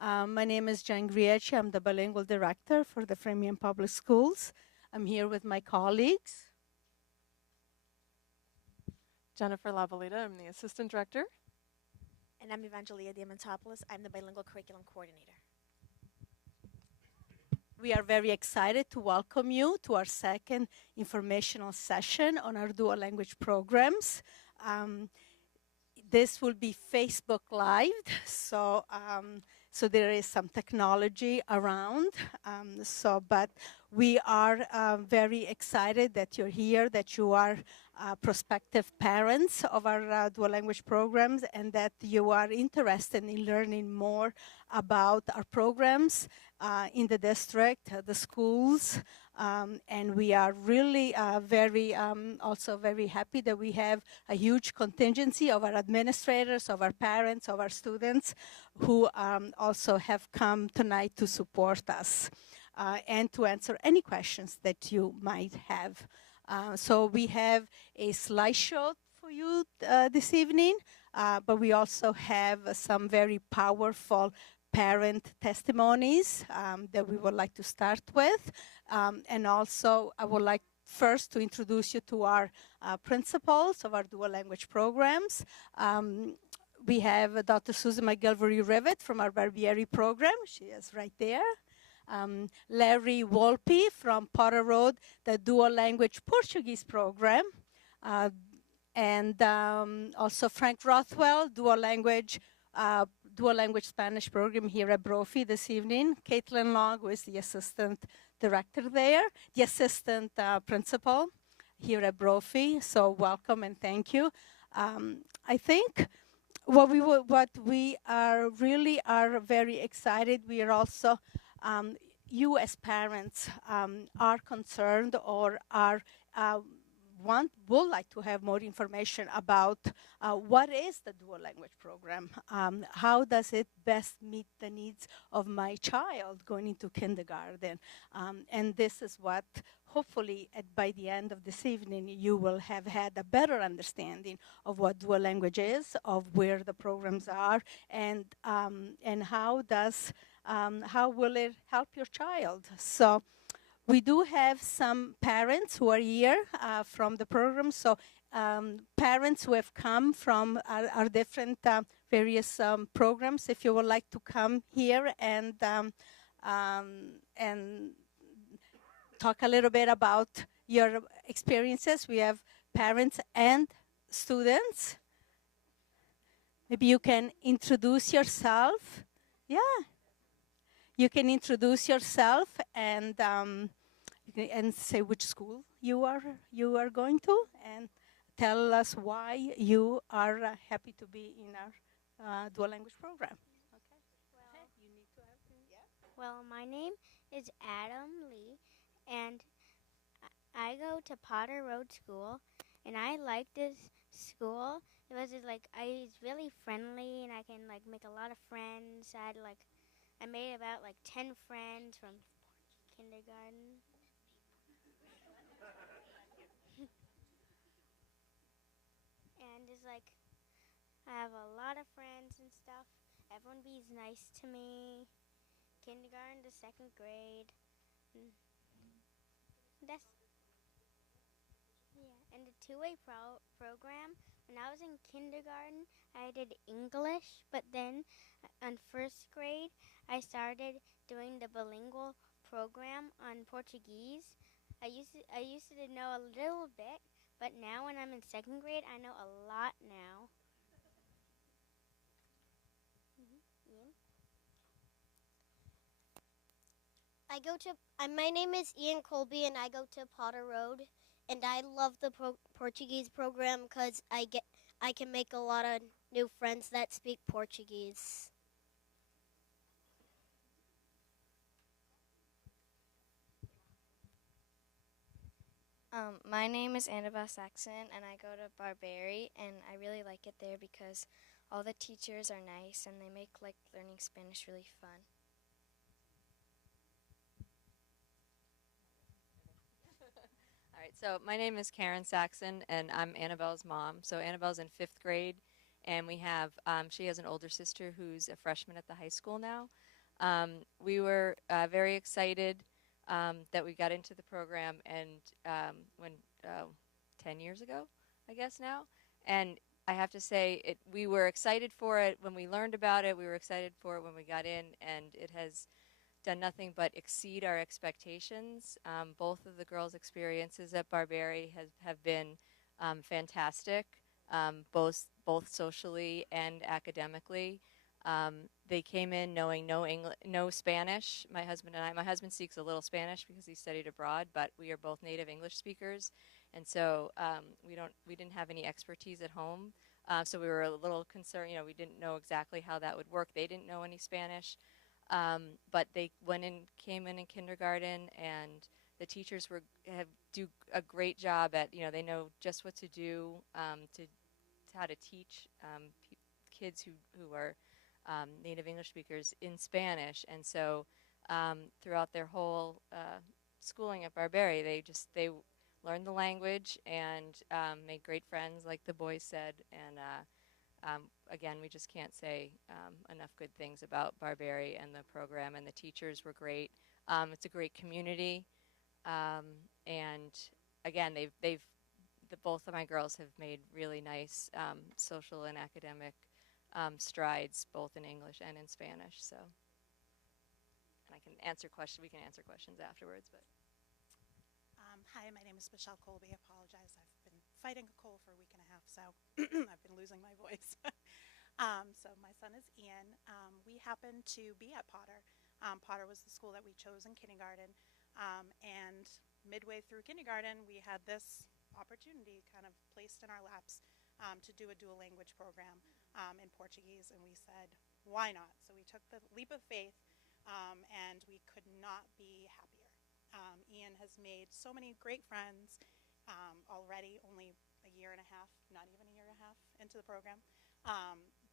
My name is Jan Grieci. I'm the bilingual director for the Framingham Public Schools. I'm here with my colleagues. Jennifer Lavalita, I'm the assistant director. And I'm Evangelia Diamantopoulos. I'm the bilingual curriculum coordinator. We are very excited to welcome you to our second informational session on our dual language programs. This will be Facebook Live, so there is some technology around. But we are very excited that you're here, that you are prospective parents of our dual language programs, and that you are interested in learning more about our programs in the district, the schools, and we are really also very happy that we have a huge contingency of our administrators, of our parents, of our students who also have come tonight to support us and to answer any questions that you might have. So we have a slideshow for you this evening, but we also have some very powerful parent testimonies that we would like to start with. And also, I would like first to introduce you to our principals of our dual language programs. We have Dr. Susan McGilvery-Rivet from our Barbieri program. She is right there. Larry Volpe from Potter Road, the dual language Portuguese program. And also Frank Rothwell, dual language Spanish program here at Brophy this evening. Caitlin Long, who is the assistant director there, the assistant principal here at Brophy. So welcome and thank you. I think what we are really are very excited. We are also, you as parents are concerned or are would like to have more information about what is the dual language program? How does it best meet the needs of my child going into kindergarten? And this is what hopefully by the end of this evening you will have had a better understanding of what dual language is, of where the programs are, and how will it help your child? So we do have some parents who are here from the program. So parents who have come from our different various programs, if you would like to come here and talk a little bit about your experiences. We have parents and students. Maybe you can introduce yourself. Yeah. You can introduce yourself and say which school you are going to, and tell us why you are happy to be in our dual language program. Okay. Well, you need to have, well, my name is Adam Lee, and I go to Potter Road School, and I like this school because it's it's really friendly, and I can make a lot of friends. I made about 10 friends from kindergarten. And it's I have a lot of friends and stuff. Everyone be's nice to me. Kindergarten to second grade. That's yeah. And the two-way program. When I was in kindergarten, I did English, but then on first grade, I started doing the bilingual program on Portuguese. I used to know a little bit, but now when I'm in second grade, I know a lot now. Ian? My name is Ian Colby, and I go to Potter Road, and I love the Portuguese program because I can make a lot of new friends that speak Portuguese. My name is Annabelle Saxon, and I go to Barbieri, and I really like it there because all the teachers are nice, and they make learning Spanish really fun. All right, so my name is Karen Saxon, and I'm Annabelle's mom. So Annabelle's in 5th grade, and we have, she has an older sister who's a freshman at the high school now. We were very excited that we got into the program, and when 10 years ago, I guess now, and I have to say, we were excited for it when we learned about it. We were excited for it when we got in, and it has done nothing but exceed our expectations. Both of the girls' experiences at Barberi have been fantastic, both socially and academically. They came in knowing no Spanish. My husband speaks a little Spanish because he studied abroad, but we are both native English speakers, and so we didn't have any expertise at home. So we were a little concerned. We didn't know exactly how that would work. They didn't know any Spanish, but they came in kindergarten, and the teachers do a great job at they know just what to do to how to teach kids who are native English speakers in Spanish, and so throughout their whole schooling at Barberi, they learned the language and made great friends, like the boys said. And again, we just can't say enough good things about Barberi and the program, and the teachers were great. It's a great community, and again, both of my girls have made really nice social and academic strides, both in English and in Spanish. So, and I can answer questions. We can answer questions afterwards. But hi, my name is Michelle Colby. I apologize. I've been fighting a cold for a week and a half, so I've been losing my voice. So my son is Ian. We happened to be at Potter. Potter was the school that we chose in kindergarten, and midway through kindergarten, we had this opportunity kind of placed in our laps to do a dual language program in Portuguese, and we said, why not? So we took the leap of faith, and we could not be happier. Ian has made so many great friends already, only a year and a half, not even a year and a half into the program.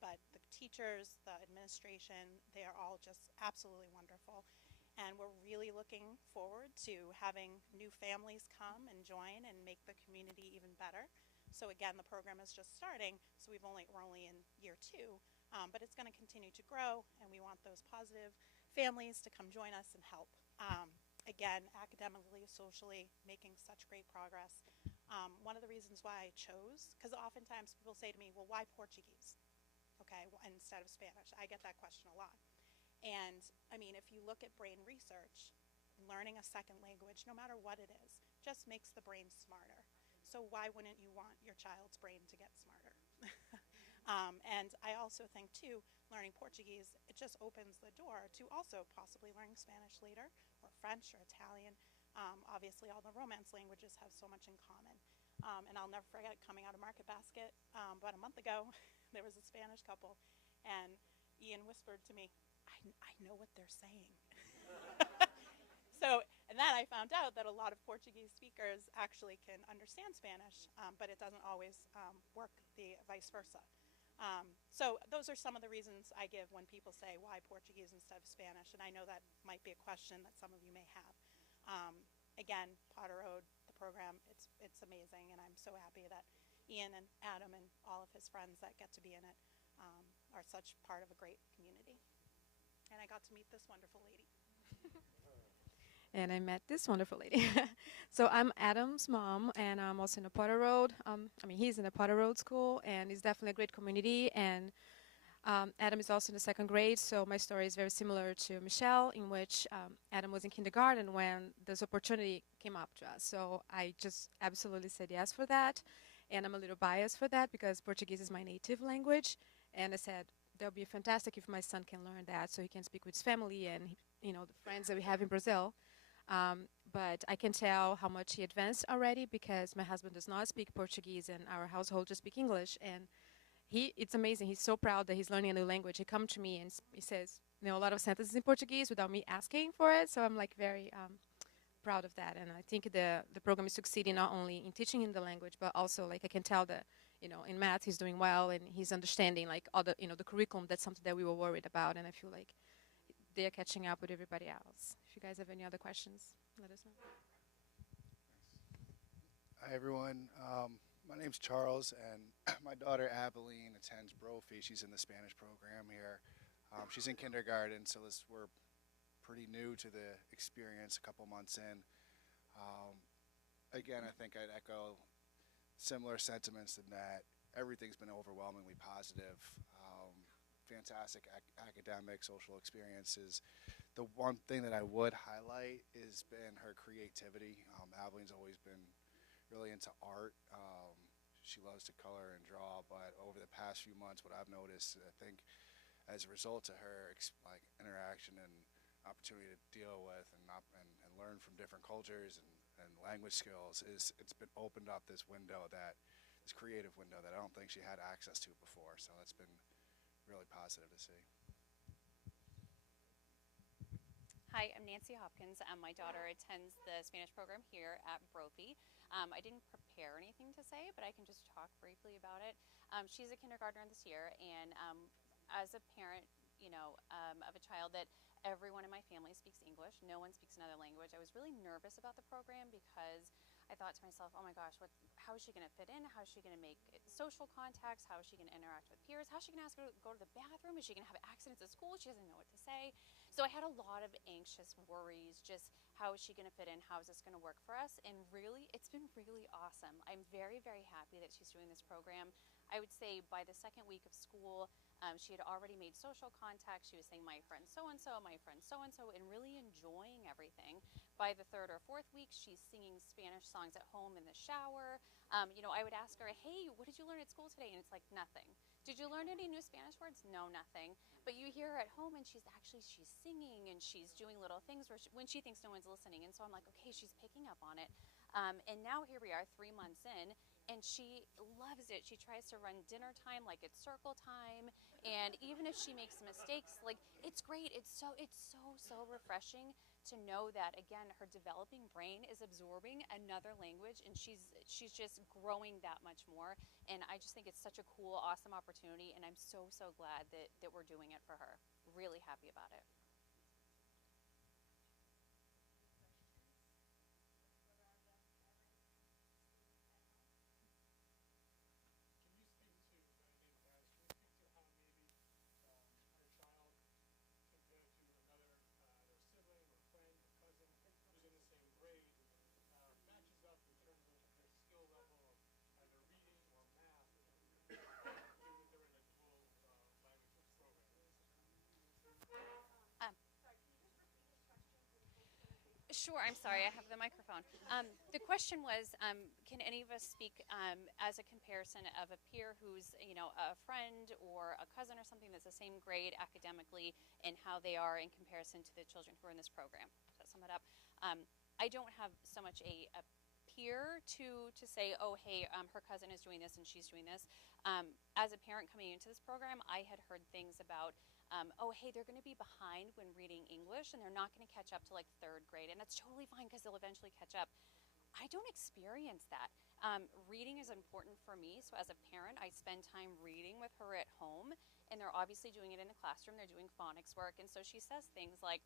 But the teachers, the administration, they are all just absolutely wonderful. And we're really looking forward to having new families come and join and make the community even better. So again, the program is just starting, so we're only in year 2, but it's going to continue to grow, and we want those positive families to come join us and help. Again, academically, socially, making such great progress. One of the reasons why I chose, because oftentimes people say to me, well, why Portuguese, okay, instead of Spanish? I get that question a lot. And, I mean, if you look at brain research, learning a second language, no matter what it is, just makes the brain smarter. So why wouldn't you want your child's brain to get smarter? And I also think, too, learning Portuguese, it just opens the door to also possibly learning Spanish later, or French, or Italian. Obviously, all the Romance languages have so much in common. And I'll never forget coming out of Market Basket about a month ago, there was a Spanish couple, and Ian whispered to me, I know what they're saying. So, and then I found out that a lot of Portuguese speakers actually can understand Spanish, but it doesn't always work the vice versa. So those are some of the reasons I give when people say, why Portuguese instead of Spanish? And I know that might be a question that some of you may have. Again, Potter Road, the program, it's amazing, and I'm so happy that Ian and Adam and all of his friends that get to be in it are such part of a great community. And I got to meet this wonderful lady. And I met this wonderful lady. So I'm Adam's mom, and I'm also in the Potter Road. He's in the Potter Road school, and it's definitely a great community. And Adam is also in the 2nd grade, so my story is very similar to Michelle, in which Adam was in kindergarten when this opportunity came up to us. So I just absolutely said yes for that, and I'm a little biased for that because Portuguese is my native language. And I said, that would be fantastic if my son can learn that so he can speak with his family and the friends that we have in Brazil. But I can tell how much he advanced already because my husband does not speak Portuguese and our household just speak English. And it's amazing. He's so proud that he's learning a new language. He comes to me and he says, a lot of sentences in Portuguese without me asking for it. So I'm very proud of that. And I think the program is succeeding not only in teaching him the language, but also I can tell that, in math he's doing well and he's understanding all the, the curriculum. That's something that we were worried about. And I feel like they're catching up with everybody else. If you guys have any other questions, let us know. Hi, everyone. My name's Charles, and my daughter, Abilene, attends Brophy. She's in the Spanish program here. She's in kindergarten, so we're pretty new to the experience, a couple months in. Um, Again, I think I'd echo similar sentiments in that everything's been overwhelmingly positive. Fantastic academic, social experiences. The one thing that I would highlight has been her creativity. Aveline's always been really into art. She loves to color and draw, but over the past few months, what I've noticed, I think, as a result of her like interaction and opportunity to deal with and learn from different cultures and language skills, is it's been opened up this creative window that I don't think she had access to before. So that's been really positive to see. Hi, I'm Nancy Hopkins. My daughter attends the Spanish program here at Brophy. I didn't prepare anything to say, but I can just talk briefly about it. She's a kindergartner this year, and as a parent, of a child that everyone in my family speaks English, no one speaks another language, I was really nervous about the program because I thought to myself, oh my gosh, how is she going to fit in? How is she going to make social contacts? How is she going to interact with peers? How is she going to ask her to go to the bathroom? Is she going to have accidents at school? She doesn't know what to say. So I had a lot of anxious worries, just how is she going to fit in? How is this going to work for us? And really, it's been really awesome. I'm very, very happy that she's doing this program. I would say by the second week of school, she had already made social contacts. She was saying, my friend so-and-so, my friend so-and-so, and really enjoying everything. By the third or fourth week, she's singing Spanish songs at home in the shower. I would ask her, hey, what did you learn at school today? And it's like, nothing. Did you learn any new Spanish words? No, nothing. But you hear her at home and she's singing and she's doing little things when she thinks no one's listening. And so I'm like, okay, she's picking up on it. And now here we are 3 months in, and she loves it. She tries to run dinner time like it's circle time. And even if she makes mistakes, like, it's great. It's so refreshing to know that, again, her developing brain is absorbing another language, and she's just growing that much more. And I just think it's such a cool, awesome opportunity, and I'm so glad that we're doing it for her. Really happy about it. Sure, I'm sorry, I have the microphone. The question was, can any of us speak as a comparison of a peer who's, a friend or a cousin or something that's the same grade academically, and how they are in comparison to the children who are in this program? Does that sum it up? I don't have so much a peer to say, oh, hey, her cousin is doing this and she's doing this. As a parent coming into this program, I had heard things about oh, hey, they're going to be behind when reading English, and they're not going to catch up to like third grade, and that's totally fine because they'll eventually catch up. I don't experience that. Reading is important for me, so as a parent, I spend time reading with her at home, and they're obviously doing it in the classroom. They're doing phonics work, and so she says things like,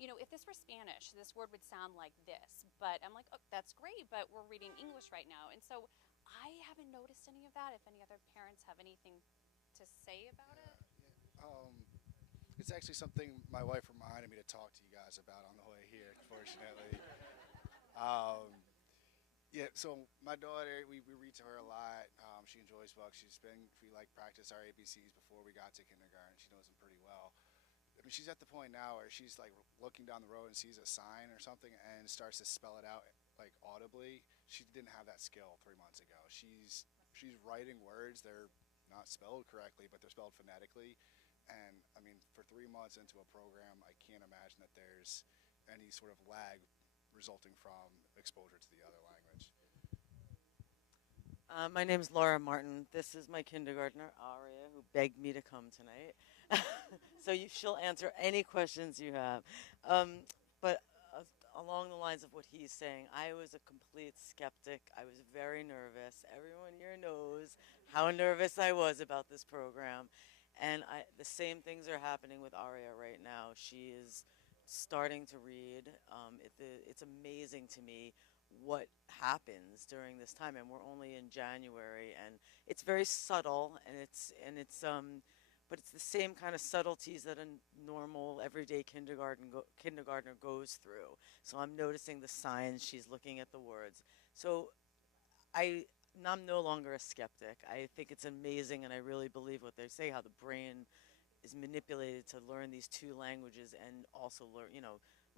if this were Spanish, this word would sound like this, but I'm like, oh, that's great, but we're reading English right now, and so I haven't noticed any of that. If any other parents have anything to say about it? It's actually something my wife reminded me to talk to you guys about on the way here, fortunately. Yeah, so my daughter, we read to her a lot. She enjoys books. We like practice our ABCs before we got to kindergarten. She knows them pretty well. I mean, she's at the point now where she's like looking down the road and sees a sign or something and starts to spell it out like audibly. She didn't have that skill 3 months ago. She's writing words. They're not spelled correctly, but they're spelled phonetically. And I mean, for 3 months into a program, I can't imagine that there's any sort of lag resulting from exposure to the other language. My name's Laura Martin. This is my kindergartner, Aria, who begged me to come tonight. So she'll answer any questions you have. But along the lines of what he's saying, I was a complete skeptic. I was very nervous. Everyone here knows how nervous I was about this program. And the same things are happening with Aria right now. She is starting to read. It's amazing to me what happens during this time, and we're only in January, and it's very subtle, and it's but it's the same kind of subtleties that a normal everyday kindergartner goes through. So I'm noticing the signs, she's looking at the words. So I I'm no longer a skeptic. I think it's amazing, and I really believe what they say, how the brain is manipulated to learn these two languages and also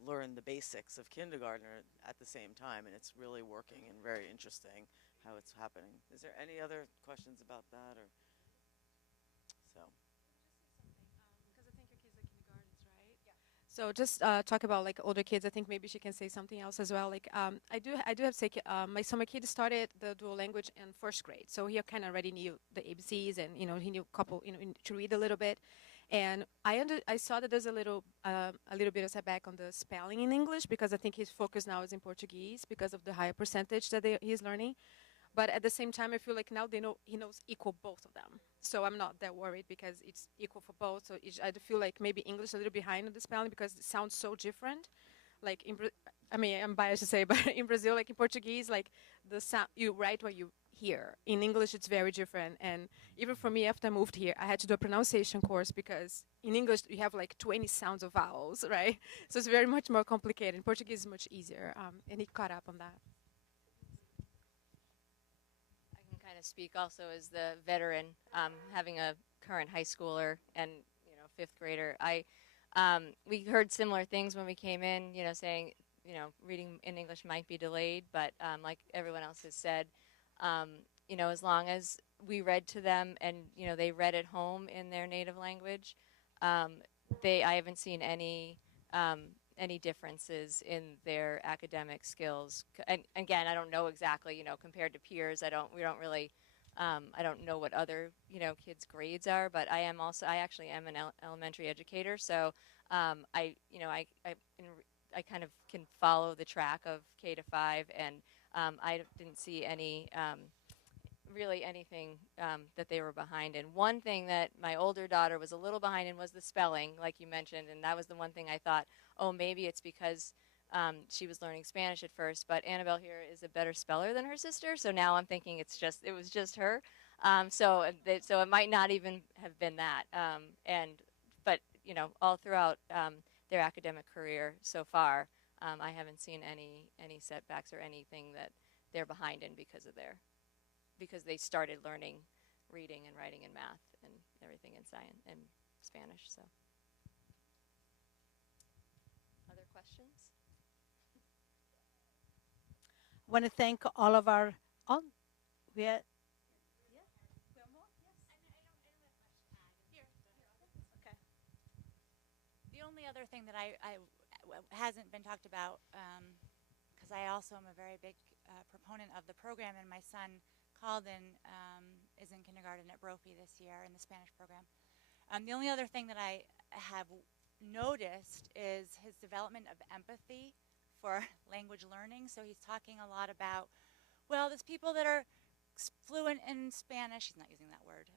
learn the basics of kindergartner at the same time, and it's really working and very interesting how it's happening. Is there any other questions about that, or so? Because I think your kids are kindergartens, right? Yeah. So just talk about like older kids. I think maybe she can say something else as well. Like I do have to say, my summer kid started the dual language in first grade, so he kind of already knew the ABCs, and he knew a couple, to read a little bit. And I saw that there's a little bit of setback on the spelling in English, because I think his focus now is in Portuguese because of the higher percentage that he's learning. But at the same time, I feel like now he knows equal both of them. So I'm not that worried because it's equal for both. So I do feel like maybe English a little behind on the spelling because it sounds so different. Like I mean, I'm biased to say, but in Brazil, like in Portuguese, like the sound you write what you hear. In English, it's very different. And even for me, after I moved here, I had to do a pronunciation course because in English you have like 20 sounds of vowels, right? So it's very much more complicated. In Portuguese is much easier, and he caught up on that. Kind of speak also as the veteran, having a current high schooler and fifth grader. We heard similar things when we came in, saying reading in English might be delayed, but like everyone else has said, as long as we read to them and they read at home in their native language, I haven't seen any differences in their academic skills. And again, I don't know exactly, compared to peers. We don't really, I don't know what other, kids' grades are, but I actually am an elementary educator. So I kind of can follow the track of K to 5, and I didn't see really anything that they were behind in. One thing that my older daughter was a little behind in was the spelling, like you mentioned, and that was the one thing I thought, oh, maybe it's because she was learning Spanish at first, but Annabelle here is a better speller than her sister, so now I'm thinking it was just her. So it might not even have been that. But all throughout their academic career so far, I haven't seen any setbacks or anything that they're behind in because they started learning reading and writing and math and everything in science and Spanish. So, other questions? I want to thank all of our. Oh, we are. Okay. The only other thing that hasn't been talked about, because I also am a very big proponent of the program, and my son called and is in kindergarten at Brophy this year in the Spanish program. The only other thing that I have noticed is his development of empathy for language learning. So he's talking a lot about, well, there's people that are fluent in Spanish. He's not using that word.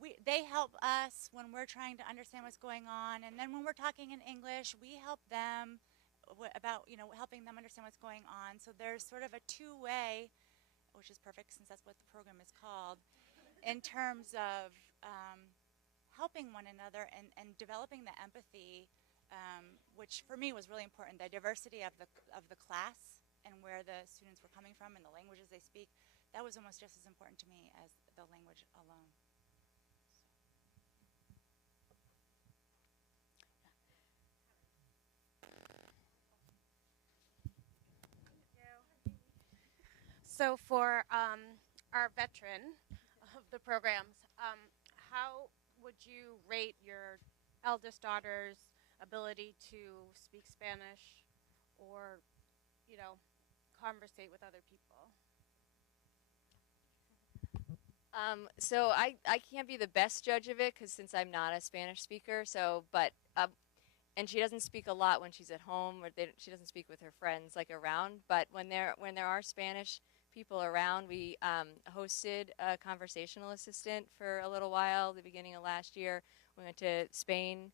They help us when we're trying to understand what's going on, and then when we're talking in English, we help them about helping them understand what's going on. So there's sort of a two-way, which is perfect since that's what the program is called, in terms of helping one another and developing the empathy, which for me was really important. The diversity of the class and where the students were coming from and the languages they speak, that was almost just as important to me as the language alone. So for our veteran of the programs, how would you rate your eldest daughter's ability to speak Spanish or, conversate with other people? So I can't be the best judge of it since I'm not a Spanish speaker. And she doesn't speak a lot when she's at home, or she doesn't speak with her friends like around. But when there are Spanish people around, we hosted a conversational assistant for a little while. The beginning of last year, we went to Spain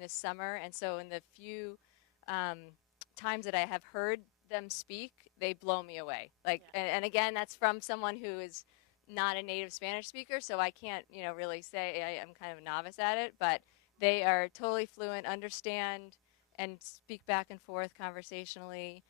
this summer, and so in the few times that I have heard them speak, they blow me away. And again, that's from someone who is not a native Spanish speaker, so I can't, really say I'm kind of a novice at it, but they are totally fluent, understand, and speak back and forth conversationally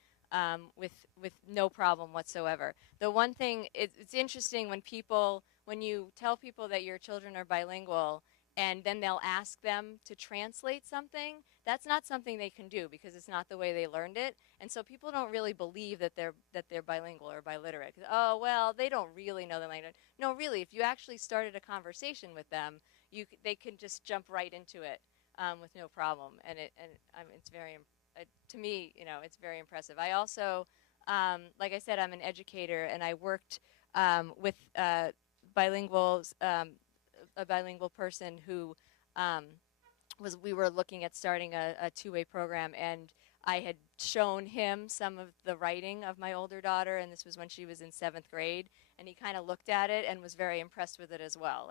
with no problem whatsoever. The one thing, it's interesting when you tell people that your children are bilingual, and then they'll ask them to translate something. That's not something they can do because it's not the way they learned it, and so people don't really believe that they're bilingual or biliterate. Oh well, they don't really know the language. No, really, if you actually started a conversation with them, they can just jump right into it with no problem, and it's very to me, it's very impressive. I also, like I said, I'm an educator, and I worked with bilinguals. A bilingual person who we were looking at starting a two-way program, and I had shown him some of the writing of my older daughter, and this was when she was in 7th grade, and he kind of looked at it and was very impressed with it as well.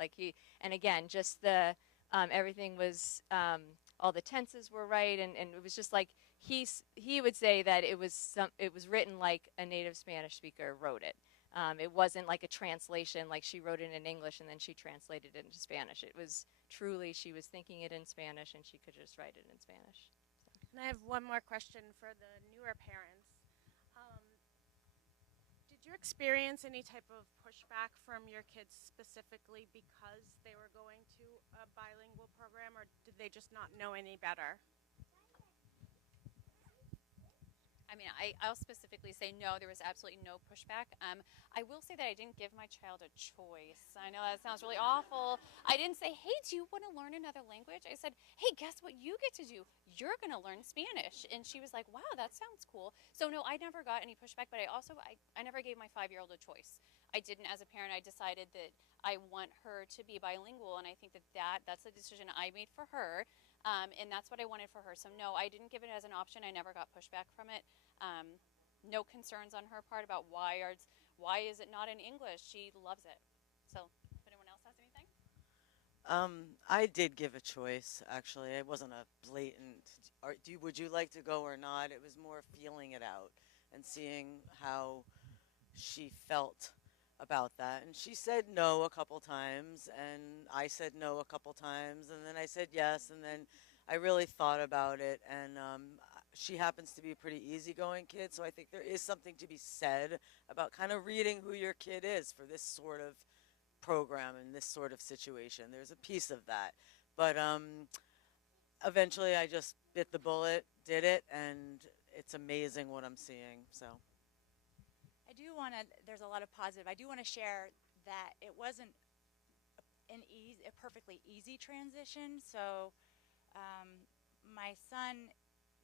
And again, just everything was, all the tenses were right, and it was just like, he would say that it was written like a native Spanish speaker wrote it. It wasn't like a translation, like she wrote it in English and then she translated it into Spanish. It was truly, she was thinking it in Spanish and she could just write it in Spanish. And I have one more question for the newer parents. Did you experience any type of pushback from your kids specifically because they were going to a bilingual program, or did they just not know any better? I mean, I'll specifically say no, there was absolutely no pushback. I will say that I didn't give my child a choice. I know that sounds really awful. I didn't say, hey, do you want to learn another language? I said, hey, guess what you get to do? You're going to learn Spanish. And she was like, wow, that sounds cool. So no, I never got any pushback, but I never gave my 5-year-old a choice. I didn't, as a parent, I decided that I want her to be bilingual, and I think that's a decision I made for her. And that's what I wanted for her. So no, I didn't give it as an option. I never got pushback from it. No concerns on her part about why is it not in English? She loves it. So if anyone else has anything? I did give a choice, actually. It wasn't a blatant, would you like to go or not? It was more feeling it out and seeing how she felt about that. And she said no a couple times, and I said no a couple times, and then I said yes, and then I really thought about it. And she happens to be a pretty easygoing kid, so I think there is something to be said about kind of reading who your kid is for this sort of program and this sort of situation. There's a piece of that. But eventually I just bit the bullet, did it, and it's amazing what I'm seeing. So I do want to, there's a lot of positive. I do want to share that it wasn't a perfectly easy transition. So my son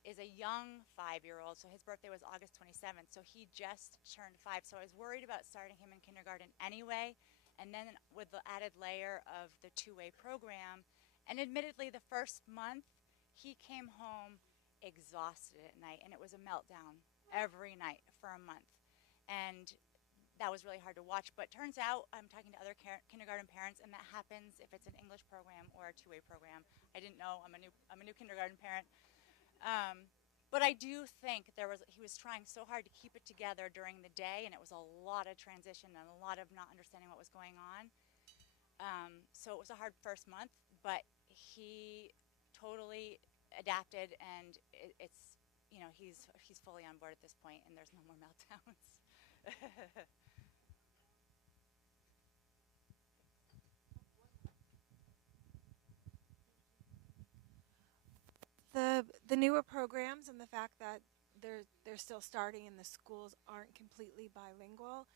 is a young 5-year-old, so his birthday was August 27th, so he just turned 5. So I was worried about starting him in kindergarten anyway, and then with the added layer of the two-way program. And admittedly, the first month, he came home exhausted at night, and it was a meltdown every night for a month. And that was really hard to watch, but turns out I'm talking to other kindergarten parents, and that happens if it's an English program or a two-way program. I didn't know. I'm a new kindergarten parent. But I do think he was trying so hard to keep it together during the day, and it was a lot of transition and a lot of not understanding what was going on. So it was a hard first month, but he totally adapted, and he's fully on board at this point, and there's no more meltdowns. The newer programs and the fact that they're still starting and the schools aren't completely bilingual,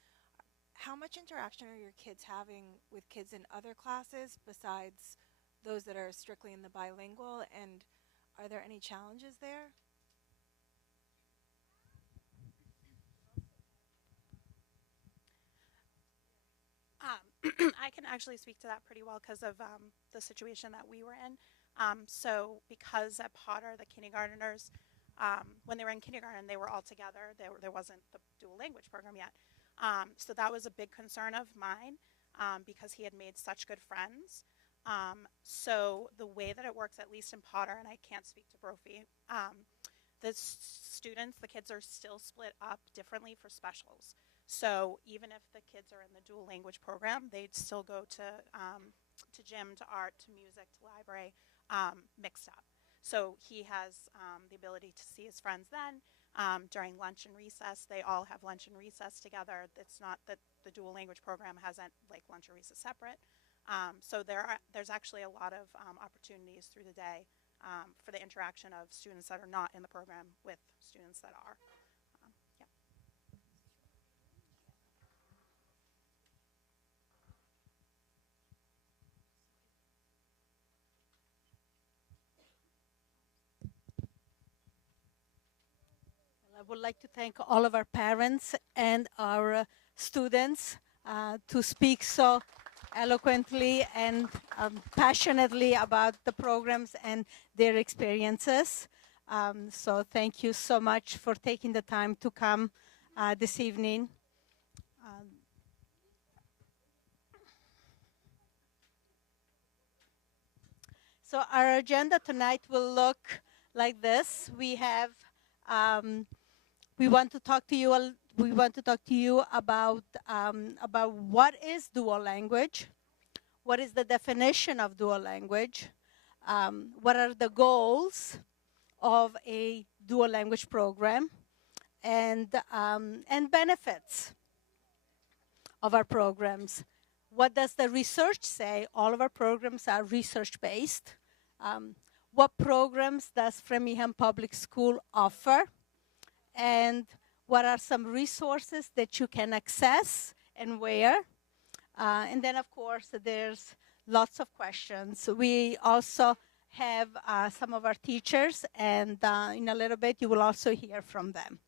how much interaction are your kids having with kids in other classes besides those that are strictly in the bilingual, and are there any challenges there? I can actually speak to that pretty well because of the situation that we were in. So because at Potter, the kindergarteners, when they were in kindergarten, they were all together. There wasn't the dual language program yet. So that was a big concern of mine because he had made such good friends. So the way that it works, at least in Potter, and I can't speak to Brophy, the kids are still split up differently for specials. So even if the kids are in the dual language program, they'd still go to gym, to art, to music, to library, mixed up. So he has the ability to see his friends then. During lunch and recess, they all have lunch and recess together. It's not that the dual language program hasn't like lunch or recess separate. So there's actually a lot of opportunities through the day for the interaction of students that are not in the program with students that are. Yeah. I would like to thank all of our parents and our students to speak so eloquently and passionately about the programs and their experiences. So thank you so much for taking the time to come this evening. So our agenda tonight will look like this. We have we want to talk to you about what is dual language, what is the definition of dual language, what are the goals of a dual language program, and benefits of our programs. What does the research say? All of our programs are research-based. What programs does Framingham Public School offer? And what are some resources that you can access and where? And then, of course, there's lots of questions. We also have some of our teachers, and in a little bit, you will also hear from them.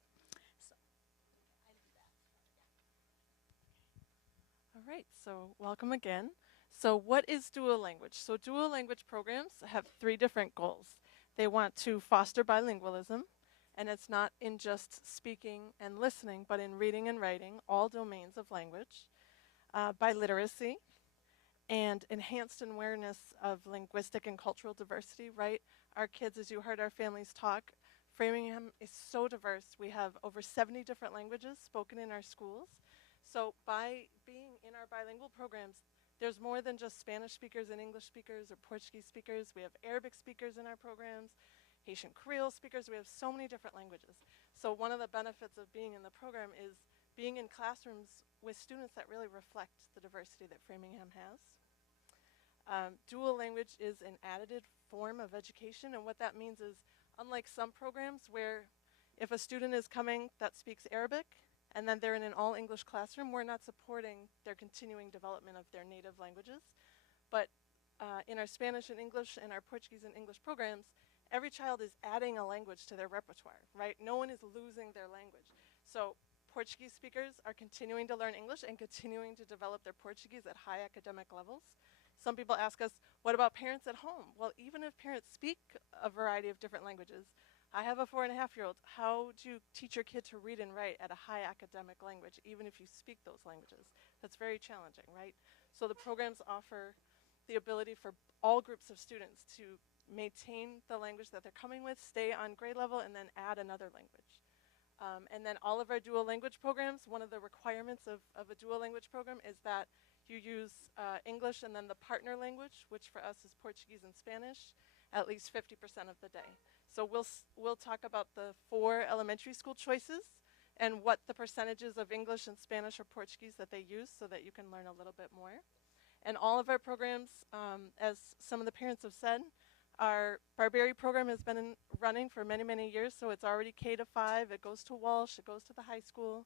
All right, so welcome again. So what is dual language? So dual language programs have 3 different goals. They want to foster bilingualism, and it's not in just speaking and listening, but in reading and writing, all domains of language. Biliteracy, and enhanced awareness of linguistic and cultural diversity, right? Our kids, as you heard our families talk, Framingham is so diverse. We have over 70 different languages spoken in our schools. So by being in our bilingual programs, there's more than just Spanish speakers and English speakers or Portuguese speakers. We have Arabic speakers in our programs, Haitian Creole speakers. We have so many different languages. So one of the benefits of being in the program is being in classrooms with students that really reflect the diversity that Framingham has. Dual language is an additive form of education, and what that means is, unlike some programs where if a student is coming that speaks Arabic and then they're in an all-English classroom, we're not supporting their continuing development of their native languages. But in our Spanish and English and our Portuguese and English programs, every child is adding a language to their repertoire, right? No one is losing their language. So Portuguese speakers are continuing to learn English and continuing to develop their Portuguese at high academic levels. Some people ask us, what about parents at home? Well, even if parents speak a variety of different languages, I have a 4.5-year-old. How do you teach your kid to read and write at a high academic language, even if you speak those languages? That's very challenging, right? So the programs offer the ability for all groups of students to maintain the language that they're coming with, stay on grade level, and then add another language. And then all of our dual language programs, one of the requirements of a dual language program is that you use English and then the partner language, which for us is Portuguese and Spanish, at least 50% of the day. So we'll talk about the 4 elementary school choices and what the percentages of English and Spanish or Portuguese that they use so that you can learn a little bit more. And all of our programs, as some of the parents have said, our Barbary program has been running for many, many years, so it's already K-5. It goes to Walsh, it goes to the high school.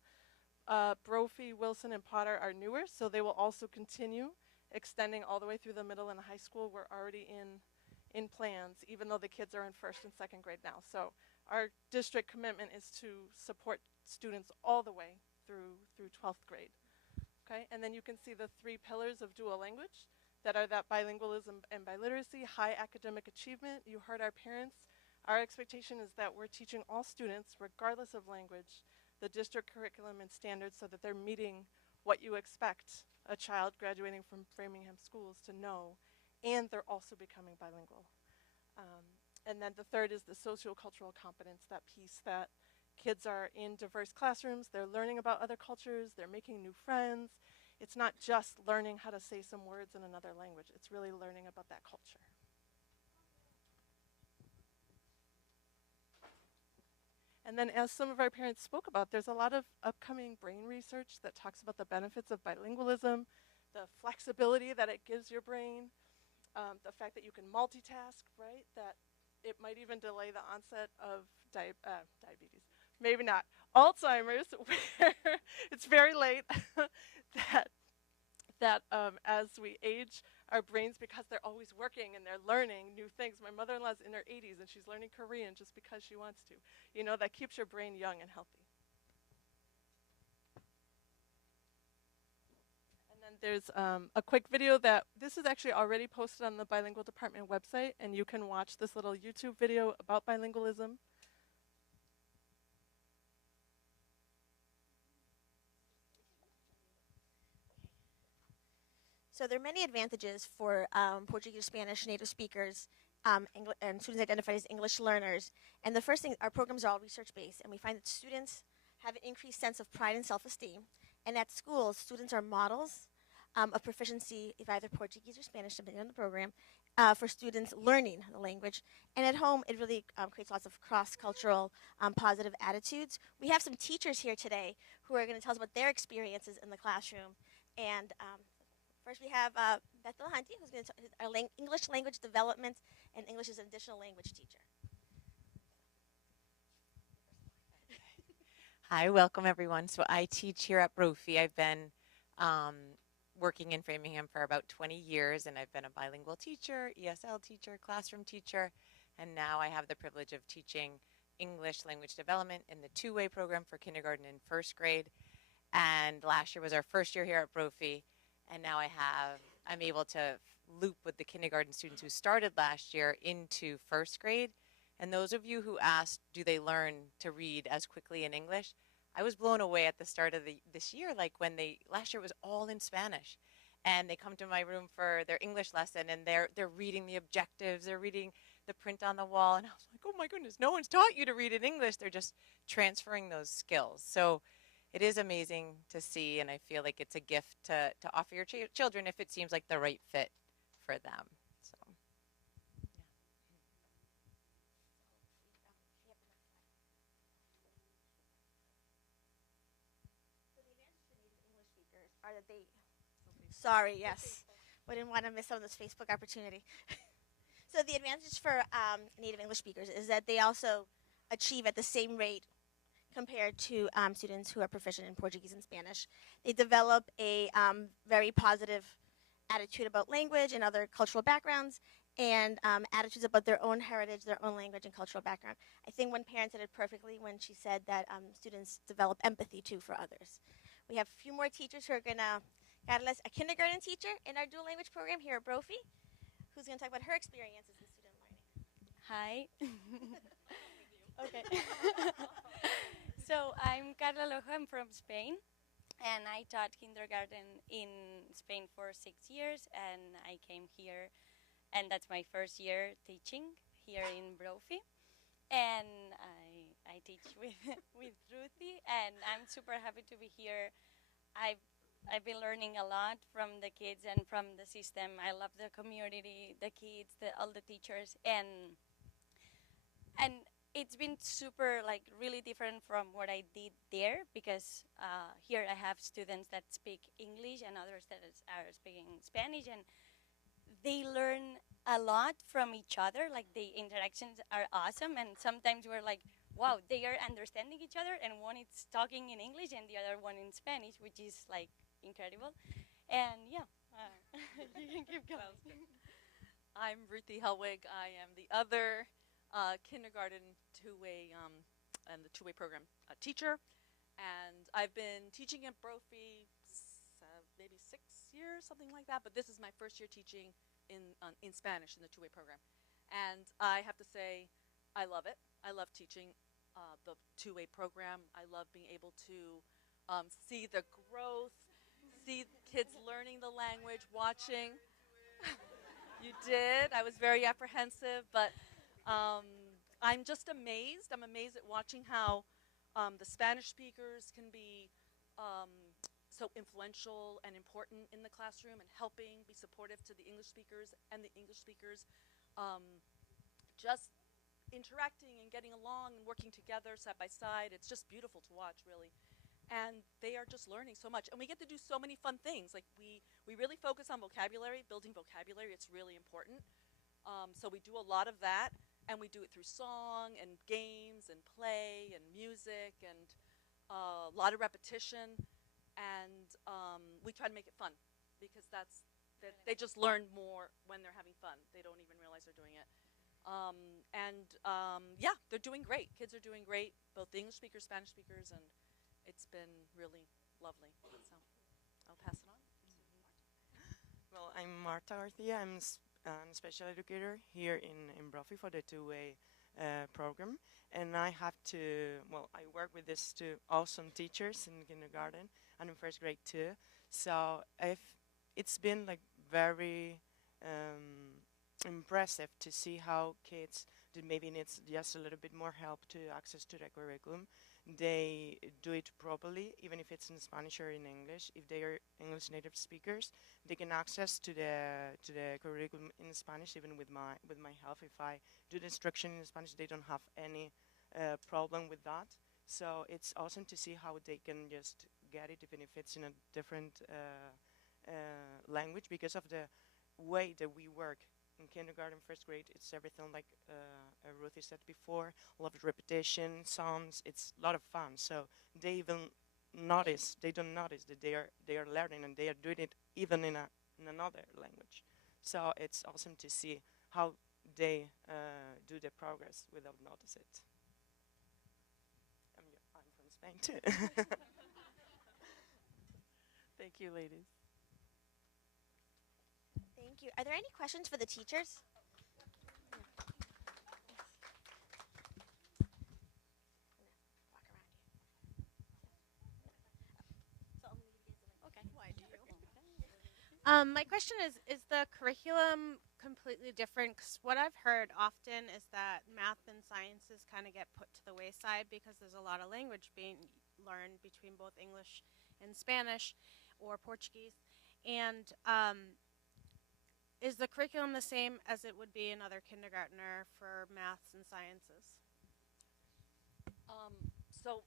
Brophy, Wilson, and Potter are newer, so they will also continue extending all the way through the middle and high school. We're already in plans, even though the kids are in 1st and 2nd grade now. So our district commitment is to support students all the way through 12th grade. Okay, and then you can see the 3 pillars of dual language that are that bilingualism and biliteracy, high academic achievement. You heard our parents. Our expectation is that we're teaching all students, regardless of language, the district curriculum and standards so that they're meeting what you expect a child graduating from Framingham schools to know, and they're also becoming bilingual. And then the 3rd is the sociocultural competence, that piece that kids are in diverse classrooms, they're learning about other cultures, they're making new friends. It's not just learning how to say some words in another language, it's really learning about that culture. And then as some of our parents spoke about, there's a lot of upcoming brain research that talks about the benefits of bilingualism, the flexibility that it gives your brain, the fact that you can multitask, right? That it might even delay the onset of diabetes. Maybe not. Alzheimer's, where it's very late, that as we age, our brains, because they're always working and they're learning new things. My mother-in-law's in her 80s and she's learning Korean just because she wants to. You know, that keeps your brain young and healthy. And then there's a quick video that this is actually already posted on the bilingual department website, and you can watch this little YouTube video about bilingualism. So there are many advantages for Portuguese or Spanish native speakers and students identified as English learners. And the first thing, our programs are all research-based, and we find that students have an increased sense of pride and self-esteem. And at schools, students are models of proficiency of either Portuguese or Spanish, depending on the program, for students learning the language. And at home, it really creates lots of cross-cultural positive attitudes. We have some teachers here today who are going to tell us about their experiences in the classroom. And first, we have Bethel Hunty, who's going to our English language development and English as an additional language teacher. Hi, welcome everyone. So I teach here at Brophy. I've been working in Framingham for about 20 years, and I've been a bilingual teacher, ESL teacher, classroom teacher, and now I have the privilege of teaching English language development in the two-way program for kindergarten and first grade. And last year was our first year here at Brophy. And now I'm able to loop with the kindergarten students who started last year into first grade. And those of you who asked, do they learn to read as quickly in English? I was blown away at the start of this year, like when last year it was all in Spanish. And they come to my room for their English lesson and they're reading the objectives, they're reading the print on the wall. And I was like, oh my goodness, no one's taught you to read in English. They're just transferring those skills. So it is amazing to see, and I feel like it's a gift to offer your children if it seems like the right fit for them. So, yeah. So the advantages for native English speakers are that they, sorry, yes, we didn't want to miss some of this Facebook opportunity. So the advantages for native English speakers is that they also achieve at the same rate compared to students who are proficient in Portuguese and Spanish. They develop a very positive attitude about language and other cultural backgrounds, and attitudes about their own heritage, their own language and cultural background. I think one parent said it perfectly when she said that students develop empathy too for others. We have a few more teachers who are going to guide us. A kindergarten teacher in our dual language program here at Brophy, who's going to talk about her experiences in student learning. Hi. Okay. So I'm Carla Loja, I'm from Spain, and I taught kindergarten in Spain for 6 years, and I came here, and that's my first year teaching here in Brophy, and I teach with Ruthie, and I'm super happy to be here. I've been learning a lot from the kids and from the system. I love the community, the kids, all the teachers, and it's been super, like, really different from what I did there, because here I have students that speak English and others that are speaking Spanish, and they learn a lot from each other. Like, the interactions are awesome, and sometimes we're like, wow, they are understanding each other, and one is talking in English and the other one in Spanish, which is, like, incredible. And yeah, you can keep going. I'm Ruthie Helwig. I am the other kindergarten two-way and the two-way program teacher, and I've been teaching at Brophy maybe 6 years, something like that. But this is my first year teaching in Spanish in the two-way program, and I have to say, I love it. I love teaching the two-way program. I love being able to see the growth, see kids learning the language, watching. You did. I was very apprehensive, but I'm just amazed. I'm amazed at watching how The Spanish speakers can be so influential and important in the classroom and helping be supportive to the English speakers, and the English speakers just interacting and getting along and working together side by side. It's just beautiful to watch, really. And they are just learning so much. And we get to do so many fun things. Like we really focus on vocabulary, building vocabulary. It's really important. So we do a lot of that, and we do it through song and games and play and music and a lot of repetition. And we try to make it fun because they just learn more when they're having fun. They don't even realize they're doing it. Yeah, they're doing great. Kids are doing great, both the English speakers, Spanish speakers, and it's been really lovely. So I'll pass it on. Well, I'm Marta Garcia. I'm a special educator here in Brophy for the two-way program. And I have to, well, I work with these two awesome teachers in kindergarten and in first grade too. So it's been like very impressive to see how kids that maybe needs just a little bit more help to access to the curriculum, they do it properly, even if it's in Spanish or in English. If they are English native speakers, they can access to the curriculum in Spanish, even with my help. If I do the instruction in Spanish, they don't have any problem with that. So it's awesome to see how they can just get it, even if it's in a different language, because of the way that we work in kindergarten, first grade. It's everything like Ruthie said before, a lot of repetition, songs. It's a lot of fun. So they even they don't notice that they are learning, and they are doing it even in another language. So it's awesome to see how they do the progress without notice it. I'm from Spain too. Thank you, ladies. Thank you. Are there any questions for the teachers? My question is the curriculum completely different? 'Cause what I've heard often is that math and sciences kind of get put to the wayside because there's a lot of language being learned between both English and Spanish or Portuguese. And is the curriculum the same as it would be another kindergartner for maths and sciences? So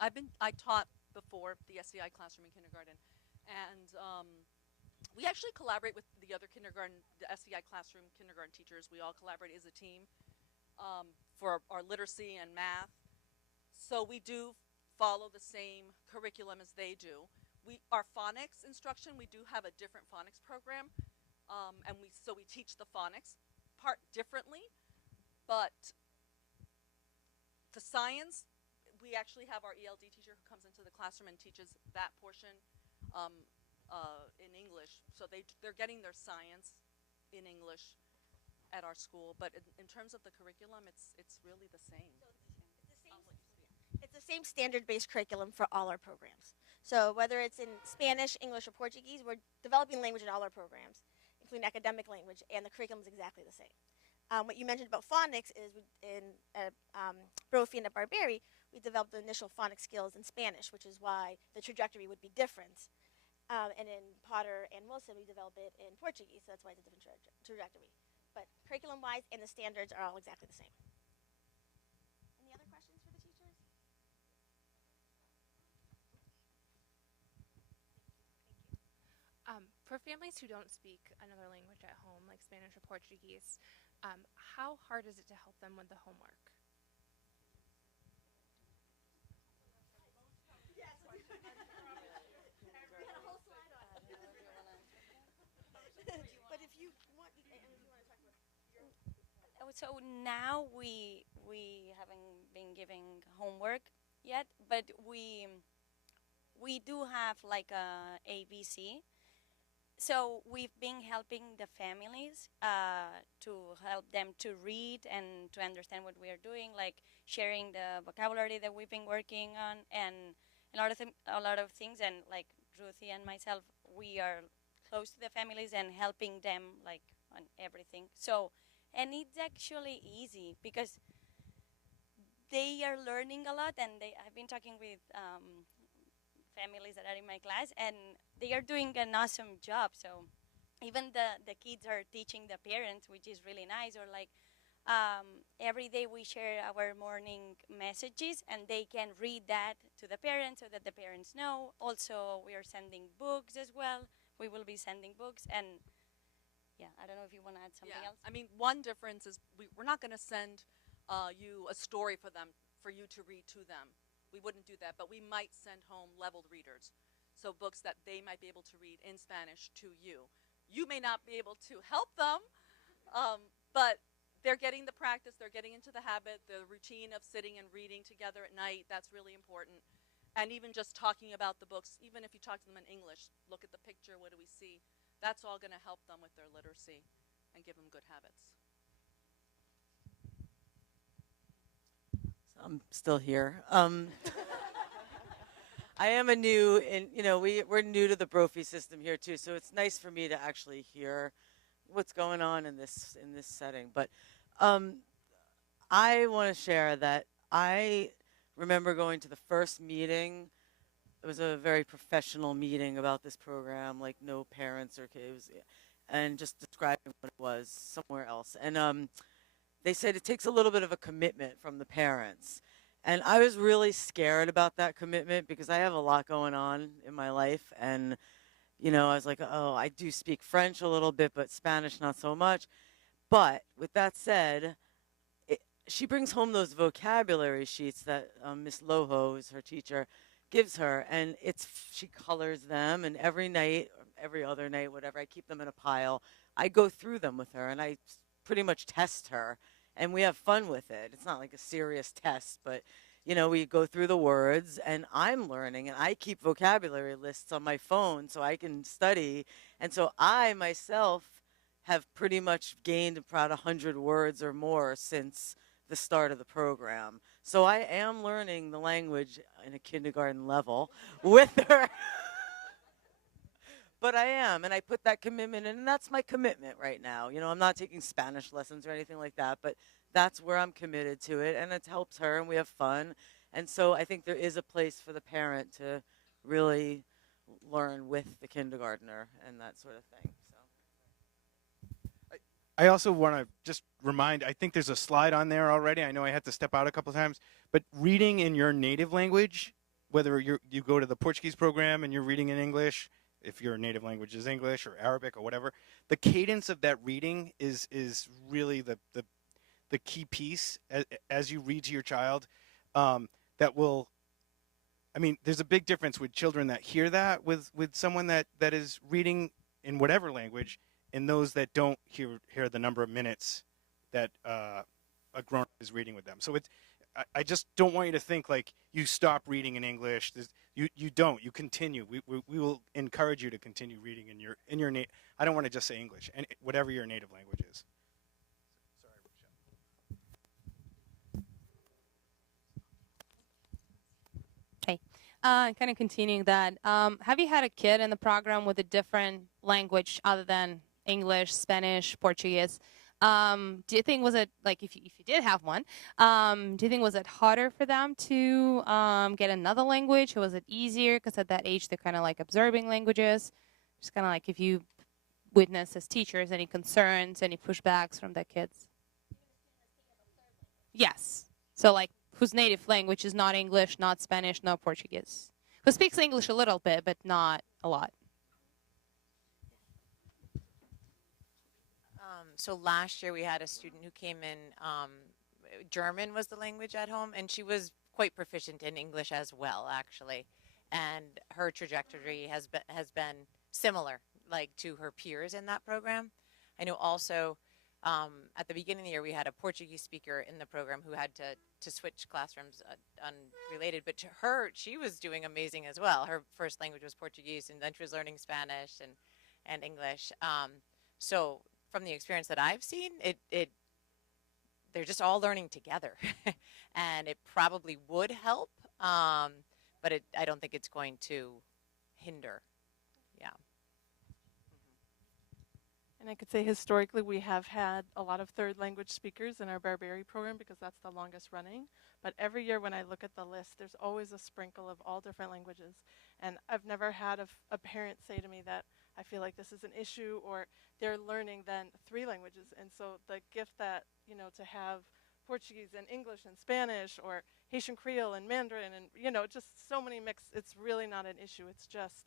I taught before the SEI classroom in kindergarten, and we actually collaborate with the other the SEI classroom kindergarten teachers. We all collaborate as a team for our literacy and math. So we do follow the same curriculum as they do. Our phonics instruction, we do have a different phonics program, and we teach the phonics part differently, but the science, we actually have our ELD teacher who comes into the classroom and teaches that portion in English. So they're getting their science in English at our school, but in terms of the curriculum, it's really the same. It's the same standard-based curriculum for all our programs. So whether it's in Spanish, English, or Portuguese, we're developing language in all our programs, including academic language, and the curriculum is exactly the same. What you mentioned about phonics is in Brophy and at Barbary, we developed the initial phonics skills in Spanish, which is why the trajectory would be different. And in Potter and Wilson, we develop it in Portuguese, so that's why it's a different trajectory. But curriculum-wise and the standards are all exactly the same. Any other questions for the teachers? For families who don't speak another language at home, like Spanish or Portuguese, how hard is it to help them with the homework? But if you want, you want to talk about your... So now we haven't been giving homework yet, but we do have like a ABC. So we've been helping the families to help them to read and to understand what we are doing, like sharing the vocabulary that we've been working on, and a lot of things. And like Ruthie and myself, we are close to the families and helping them like on everything. So, and it's actually easy because they are learning a lot, and I've been talking with families that are in my class, and they are doing an awesome job. So even the kids are teaching the parents, which is really nice. Or like every day we share our morning messages, and they can read that to the parents so that the parents know. Also, we are sending books as well. We will be sending books, and yeah, I don't know if you want to add something else. I mean, one difference is we're not going to send you a story for you to read to them. We wouldn't do that, but we might send home leveled readers. So books that they might be able to read in Spanish to you. You may not be able to help them, but they're getting the practice, they're getting into the habit, the routine of sitting and reading together at night. That's really important. And even just talking about the books, even if you talk to them in English, look at the picture, what do we see? That's all going to help them with their literacy and give them good habits. I'm still here. I am a new, and we're new to the Brophy system here too, so it's nice for me to actually hear what's going on in this setting. But I want to share that I remember going to the first meeting. It was a very professional meeting about this program, like no parents or kids, and just describing what it was somewhere else. And they said it takes a little bit of a commitment from the parents. And I was really scared about that commitment because I have a lot going on in my life. And, I was like, oh, I do speak French a little bit, but Spanish not so much. But with that said, she brings home those vocabulary sheets that Miss Loho, is her teacher, gives her. And she colors them. And every night, or every other night, whatever, I keep them in a pile. I go through them with her, and I pretty much test her. And we have fun with it. It's not like a serious test, but, we go through the words, and I'm learning, and I keep vocabulary lists on my phone so I can study. And so I, myself, have pretty much gained about 100 words or more since the start of the program. So I am learning the language in a kindergarten level with her. But I am, and I put that commitment in, and that's my commitment right now. I'm not taking Spanish lessons or anything like that, but that's where I'm committed to it, and it helps her, and we have fun. And so I think there is a place for the parent to really learn with the kindergartner and that sort of thing. So. I also want to just remind, I think there's a slide on there already. I know I had to step out a couple of times, but reading in your native language, whether you go to the Portuguese program and you're reading in English, if your native language is English or Arabic or whatever, the cadence of that reading is really the key piece as you read to your child. That will, there's a big difference with children that hear that with someone that is reading in whatever language, and those that don't hear the number of minutes that a grown-up is reading with them. So I just don't want you to think like you stop reading in English. You don't. You continue. We will encourage you to continue reading in your I don't want to just say English, and whatever your native language is. Sorry, Rochelle. Hey, kind of continuing that. Have you had a kid in the program with a different language other than English, Spanish, Portuguese? Do you think was it like if you did have one? Do you think was it harder for them to get another language, or was it easier because at that age they're kind of like observing languages? Just kind of like if you witness as teachers any concerns, any pushbacks from the kids. Yes. So like whose native language is not English, not Spanish, not Portuguese, who speaks English a little bit but not a lot. So last year we had a student who came in, German was the language at home, and she was quite proficient in English as well, actually. And her trajectory has been similar, like to her peers in that program. I know also at the beginning of the year we had a Portuguese speaker in the program who had to switch classrooms unrelated, but to her, she was doing amazing as well. Her first language was Portuguese, and then she was learning Spanish and English. So from the experience that I've seen, they're just all learning together, and it probably would help, but I don't think it's going to hinder. Yeah. And I could say historically we have had a lot of third language speakers in our Barbary program because that's the longest running. But every year when I look at the list, there's always a sprinkle of all different languages. And I've never had a parent say to me that I feel like this is an issue or they're learning then 3 languages. And so the gift that, to have Portuguese and English and Spanish or Haitian Creole and Mandarin and, just so many it's really not an issue. It's just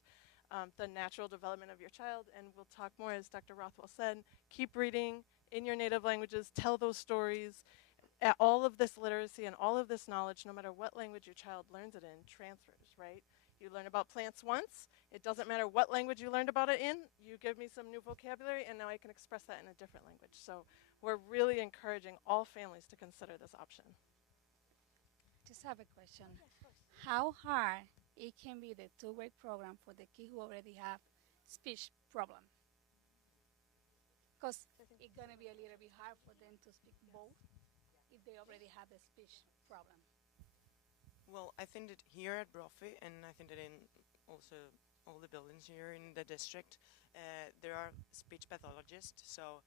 the natural development of your child. And we'll talk more, as Dr. Rothwell said, keep reading in your native languages, tell those stories. All of this literacy and all of this knowledge, no matter what language your child learns it in, transfers, right? You learn about plants once, it doesn't matter what language you learned about it in, you give me some new vocabulary and now I can express that in a different language. So we're really encouraging all families to consider this option. Just have a question. How hard it can be the two-way program for the kids who already have speech problem? Because it's going to be a little bit hard for them to speak both if they already have a speech problem. Well, I think that here at Brophy, and I think that in also all the buildings here in the district, there are speech pathologists. So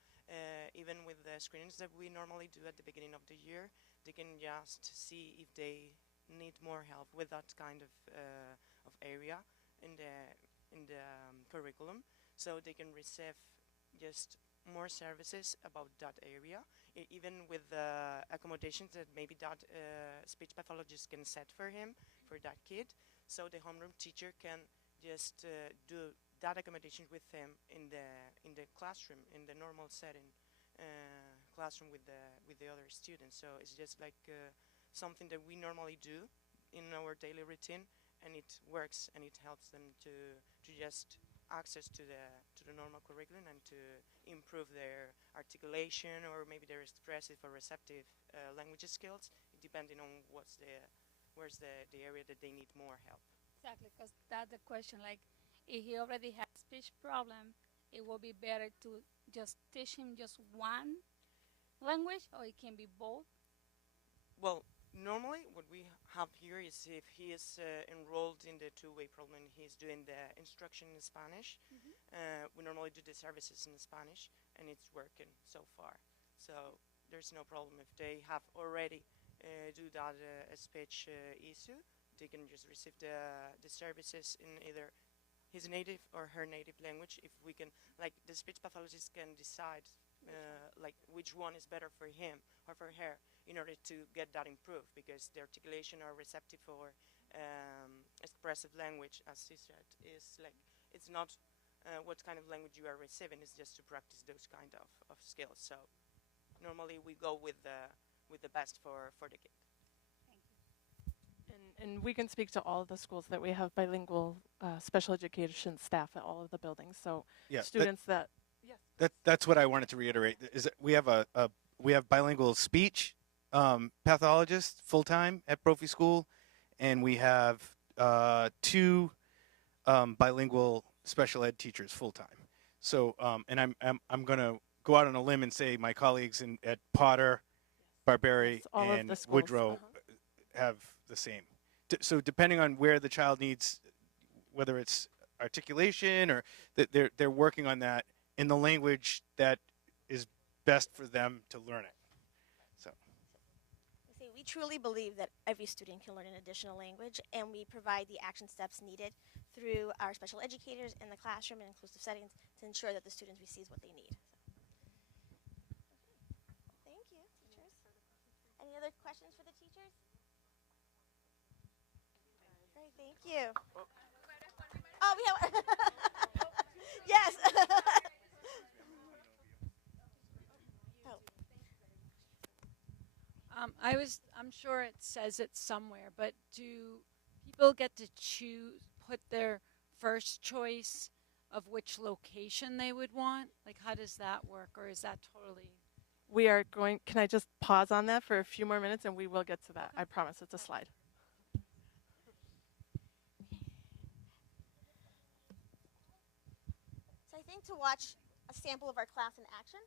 even with the screenings that we normally do at the beginning of the year, they can just see if they need more help with that kind of area in the curriculum. So they can receive just more services about that area, even with the accommodations that maybe that speech pathologist can set for him, for that kid. So the homeroom teacher can just do that accommodation with him in the classroom, in the normal setting classroom with the other students. So it's just like something that we normally do in our daily routine, and it works and it helps them to just access to the normal curriculum and to improve their articulation or maybe their expressive or receptive language skills, depending on where's the area that they need more help. Exactly, because that's the question. Like, if he already has speech problem, it will be better to just teach him just one language, or it can be both. Well, normally what we have here is if he is enrolled in the two-way program, he's doing the instruction in Spanish. We normally do the services in Spanish, and it's working so far. So there's no problem if they have already do that speech issue. They can just receive the services in either his native or her native language. If we can, like, the speech pathologist can decide like which one is better for him or for her in order to get that improved, because the articulation or receptive or expressive language, as she said, is like, it's not what kind of language you are receiving, it's just to practice those kind of skills. So normally we go with the best for the kid. And we can speak to all of the schools that we have bilingual special education staff at all of the buildings. So yeah, students that's what I wanted to reiterate, is that we have bilingual speech pathologist full-time at Brophy School, and we have 2 bilingual special ed teachers full-time. So and I'm going to go out on a limb and say my colleagues at Potter, Barbary, and Woodrow have the same. So depending on where the child needs, whether it's articulation or they're working on that in the language that is best for them to learn it. So we truly believe that every student can learn an additional language, and we provide the action steps needed through our special educators in the classroom and inclusive settings to ensure that the students receive what they need. So. Thank you, teachers. Any other questions for the teachers? Great, thank you. Oh, we have. Yes. I'm sure it says it somewhere, but do people get to put their first choice of which location they would want? Like, how does that work, or is that totally? We are going, can I just pause on that for a few more minutes and we will get to that. I promise, it's a slide. So I think to watch a sample of our class in action.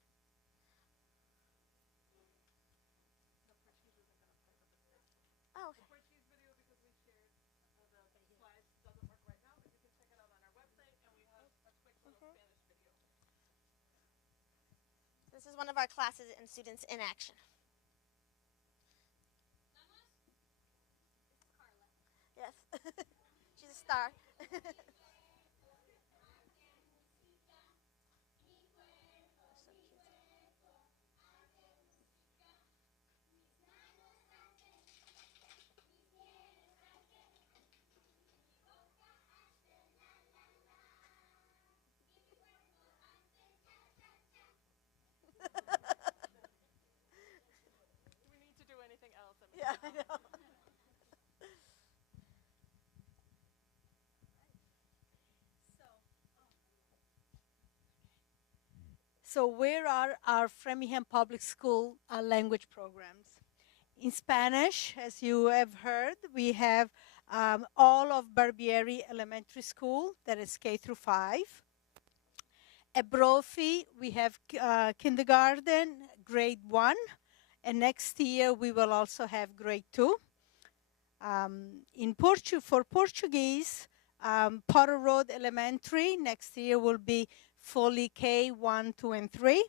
Oh, okay. this is one of our classes and students in action. Yes. She's a star. Do we need to do anything else? Yeah, I know. So where are our Framingham Public School language programs? In Spanish, as you have heard, we have all of Barbieri Elementary School, that is K through 5. At Brophy, we have kindergarten, grade 1, and next year we will also have grade 2. For Portuguese, Potter Road Elementary next year will be fully K1, 2, and 3.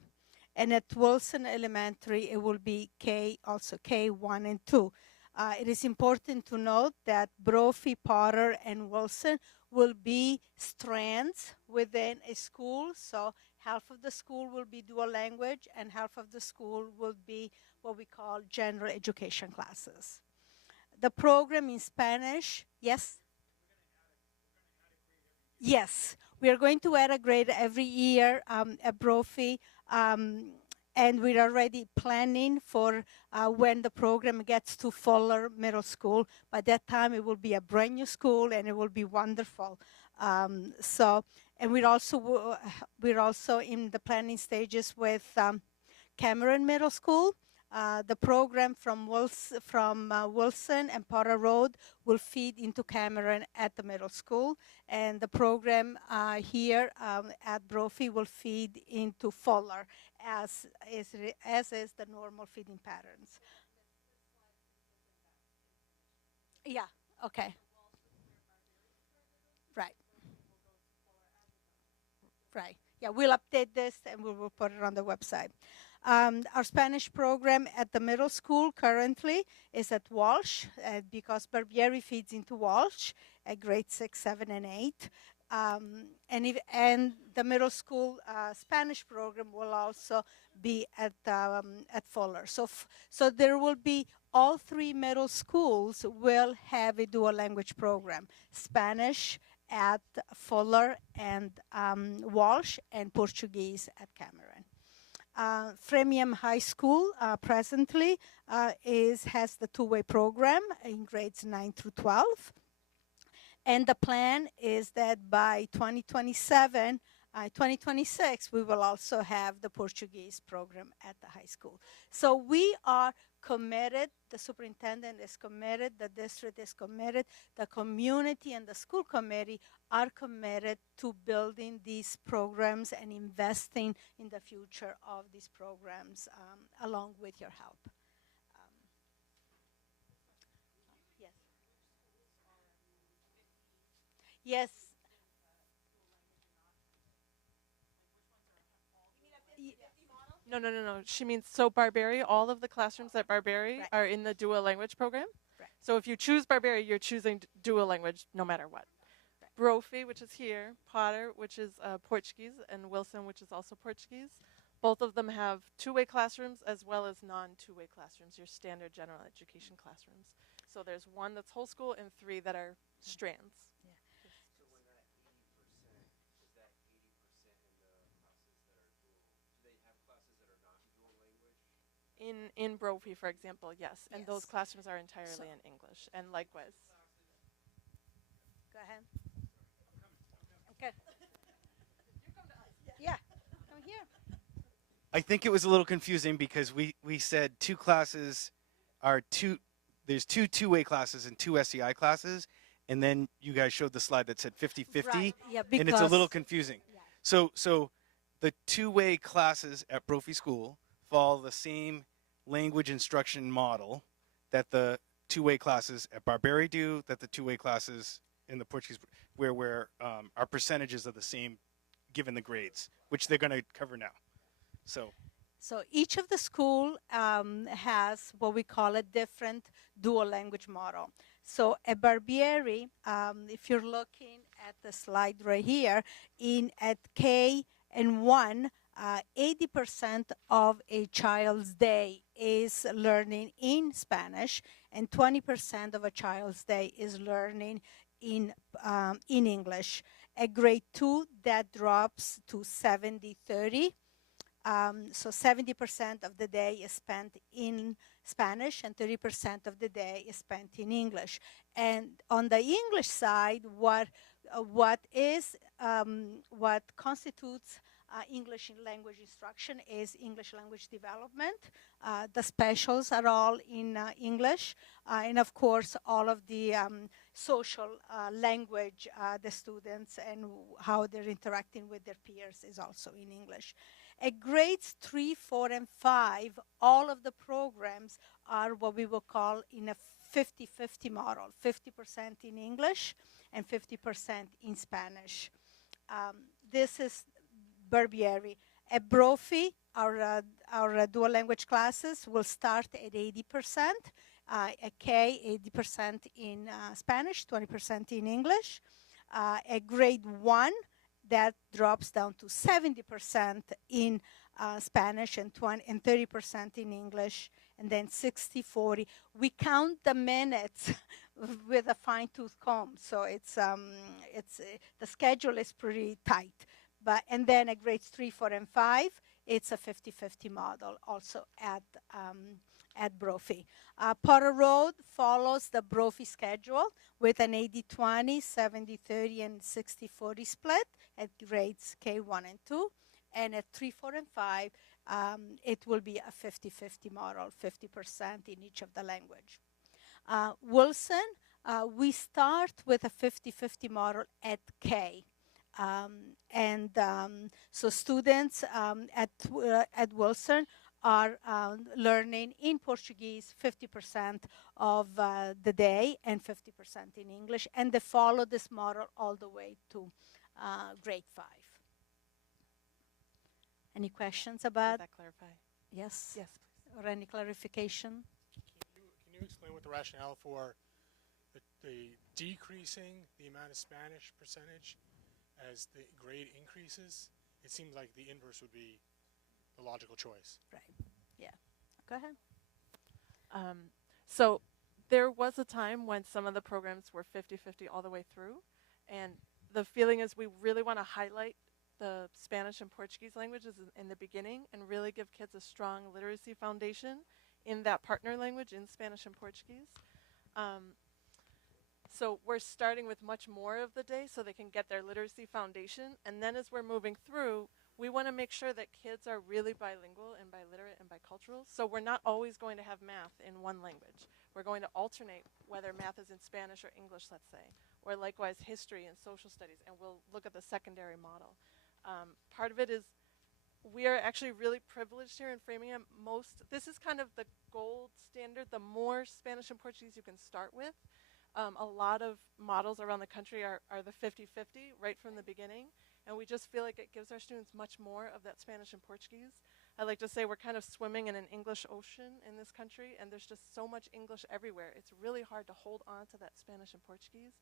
And at Wilson Elementary, it will be also K1 and 2. It is important to note that Brophy, Potter, and Wilson will be strands within a school. So half of the school will be dual language, and half of the school will be what we call general education classes. The program in Spanish, yes? Yes, we are going to add a grade every year at Brophy, and we're already planning for when the program gets to Fuller Middle School. By that time, it will be a brand new school, and it will be wonderful. And we're also in the planning stages with Cameron Middle School. The program from Wilson and Potter Road will feed into Cameron at the middle school, and the program here at Brophy will feed into Fuller, as is the normal feeding patterns. Yeah, okay. Right. Right. Yeah, we'll update this and we will put it on the website. Our Spanish program at the middle school currently is at Walsh because Barbieri feeds into Walsh at grade 6, 7, and 8. And the middle school Spanish program will also be at Fuller. So there will be all 3 middle schools will have a dual language program: Spanish at Fuller and Walsh, and Portuguese at Cameron. Framingham High School presently has the two-way program in grades 9 through 12. And the plan is that by 2026, we will also have the Portuguese program at the high school. So we are committed, the superintendent is committed, the district is committed, the community and the school committee are committed to building these programs and investing in the future of these programs along with your help. Yes. No. She means, so Barbieri, all of the classrooms at Barbieri are in the dual language program. Right. So if you choose Barbieri, you're choosing dual language no matter what. Right. Brophy, which is here, Potter, which is Portuguese, and Wilson, which is also Portuguese. Both of them have two-way classrooms as well as non-two-way classrooms, your standard general education classrooms. So there's one that's whole school and 3 that are strands. In Brophy, for example, yes. And those classrooms are entirely in English, and likewise. Go ahead. Okay. Yeah, come here. I think it was a little confusing because we said 2 classes are there's 2 two-way classes and 2 SEI classes, and then you guys showed the slide that said 50-50, right. Yeah, and it's a little confusing. Yeah. So the two-way classes at Brophy School follow the same language instruction model that the two-way classes at Barbieri do, that the two-way classes in the Portuguese, where our percentages are the same given the grades, which they're going to cover now. So each of the school has what we call a different dual language model. So at Barbieri, if you're looking at the slide right here, at K and 1, 80% of a child's day is learning in Spanish, and 20% of a child's day is learning in English. At grade 2, that drops to 70-30. So 70% of the day is spent in Spanish and 30% of the day is spent in English. And on the English side, what constitutes English language instruction is English language development. The specials are all in English. And of course, all of the social language, the students and how they're interacting with their peers is also in English. At grades 3, 4, and 5, all of the programs are what we will call in a 50-50 model, 50% in English and 50% in Spanish. This is Barbieri. At Brophy, our dual language classes will start at 80%. At K, 80% in Spanish, 20% in English. At grade 1, that drops down to 70% in Spanish and 30% in English, and then 60-40. We count the minutes with a fine-tooth comb, so the schedule is pretty tight. And then at grades 3, 4, and 5, it's a 50-50 model also at Brophy. Potter Road follows the Brophy schedule with an 80-20, 70-30, and 60-40 split at grades K1 and 2. And at 3, 4, and 5, it will be a 50-50 model, 50% in each of the language. Wilson, we start with a 50-50 model at K. So students at Wilson are learning in Portuguese 50% of the day and 50% in English, and they follow this model all the way to grade 5. Any questions about? Does that clarify? Yes. Yes, please. Or any clarification? Can you explain what the rationale for the decreasing the amount of Spanish percentage as the grade increases? It seems like the inverse would be the logical choice. Right. Yeah. Go ahead. So there was a time when some of the programs were 50-50 all the way through, and the feeling is we really want to highlight the Spanish and Portuguese languages in the beginning and really give kids a strong literacy foundation in that partner language in Spanish and Portuguese. So we're starting with much more of the day so they can get their literacy foundation, and then as we're moving through, we want to make sure that kids are really bilingual and biliterate and bicultural. So we're not always going to have math in one language. We're going to alternate whether math is in Spanish or English, let's say, or likewise history and social studies, and we'll look at the secondary model. Part of it is we are actually really privileged here in Framingham. This is kind of the gold standard. The more Spanish and Portuguese you can start with. A lot of models around the country are the 50-50 right from the beginning, and we just feel like it gives our students much more of that Spanish and Portuguese. I like to say we're kind of swimming in an English ocean in this country, and there's just so much English everywhere. It's really hard to hold on to that Spanish and Portuguese.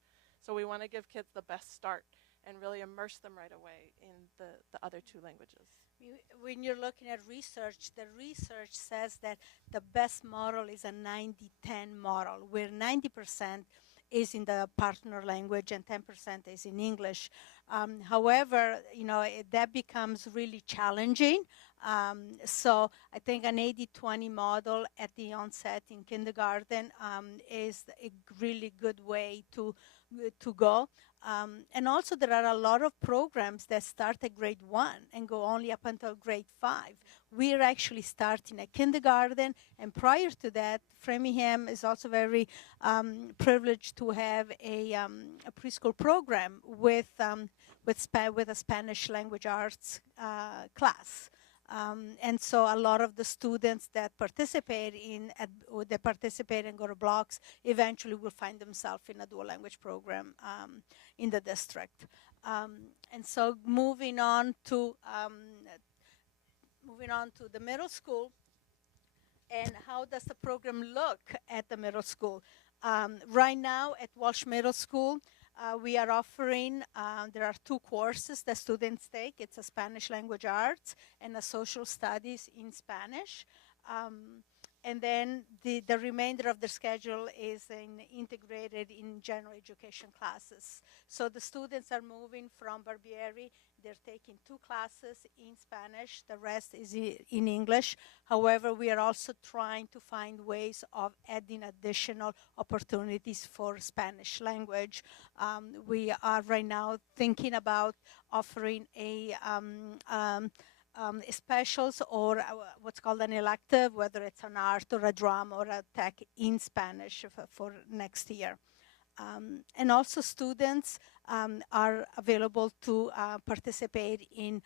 So we want to give kids the best start and really immerse them right away in the other two languages. When you're looking at research, the research says that the best model is a 90-10 model, where 90% is in the partner language and 10% is in English. However, that becomes really challenging. So I think an 80-20 model at the onset in kindergarten is a really good way to go. And also there are a lot of programs that start at grade 1 and go only up until grade 5. We're actually starting at kindergarten, and prior to that, Framingham is also very privileged to have a preschool program with a Spanish language arts class. And so a lot of the students that participate and go to blocks eventually will find themselves in a dual language program in the district. And so moving on to moving on to the middle school, and how does the program look at the middle school? Right now at Walsh Middle School, we are offering, there are 2 courses that students take. It's a Spanish language arts and a social studies in Spanish. And then the remainder of the schedule is integrated in general education classes. So the students are moving from Barbieri. They're taking 2 classes in Spanish. The rest is in English. However, we are also trying to find ways of adding additional opportunities for Spanish language. We are right now thinking about offering specials or what's called an elective, whether it's an art or a drama or a tech in Spanish for next year. And also students are available to participate in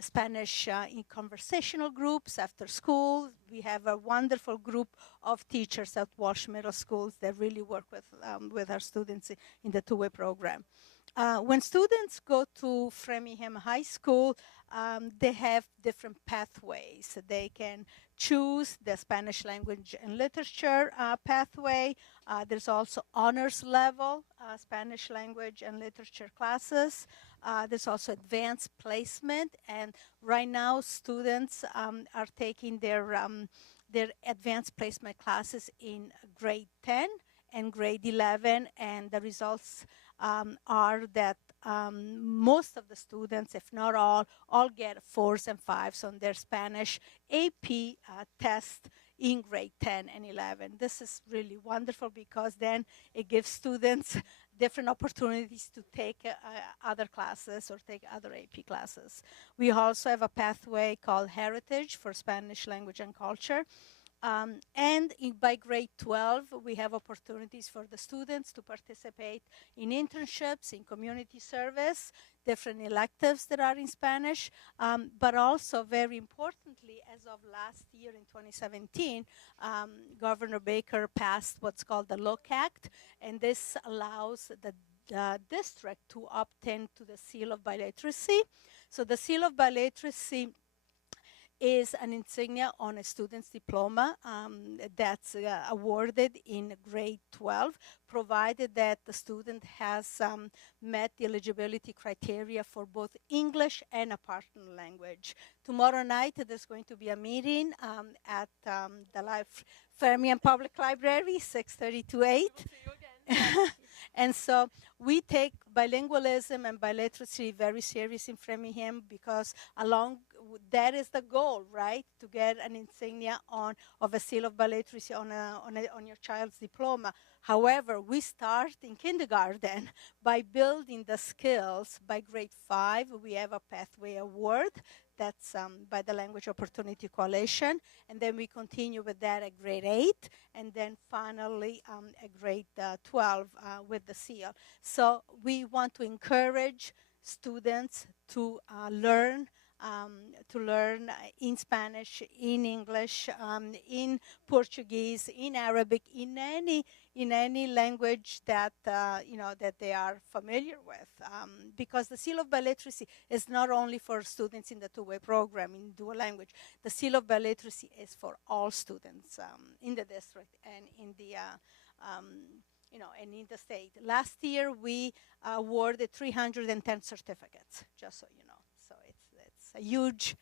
Spanish in conversational groups after school. We have a wonderful group of teachers at Walsh Middle Schools that really work with our students in the 2-way program. When students go to Framingham High School, they have different pathways. They can choose the Spanish language and literature pathway. There's also honors level Spanish language and literature classes. There's also advanced placement, and right now students are taking their advanced placement classes in grade 10 and grade 11, and the results are that most of the students, if not all get 4s and 5s on their Spanish AP test in grade 10 and 11. This is really wonderful because then it gives students different opportunities to take other classes or take other AP classes. We also have a pathway called Heritage for Spanish Language and Culture. And by grade 12, we have opportunities for the students to participate in internships, in community service, different electives that are in Spanish, but also very importantly, as of last year in 2017, Governor Baker passed what's called the LOC Act, and this allows the district to opt in to the Seal of Biliteracy. So the Seal of Biliteracy is an insignia on a student's diploma that's awarded in grade 12, provided that the student has met the eligibility criteria for both English and a partner language. Tomorrow night, there's going to be a meeting at the Framingham Public Library, 6:30 to 8. And so we take bilingualism and biliteracy very serious in Framingham because that is the goal, right? To get an insignia of a seal of biliteracy on your child's diploma. However, we start in kindergarten by building the skills. By grade 5, we have a pathway award that's by the Language Opportunity Coalition, and then we continue with that at grade 8, and then finally at grade 12 with the seal. So we want to encourage students to learn in Spanish, in English, in Portuguese, in Arabic, in any language that that they are familiar with, because the Seal of Biliteracy is not only for students in the 2-way program in dual language. The Seal of Biliteracy is for all students in the district and in the and in the state. Last year we awarded 310 certificates, just so you know. So it's a huge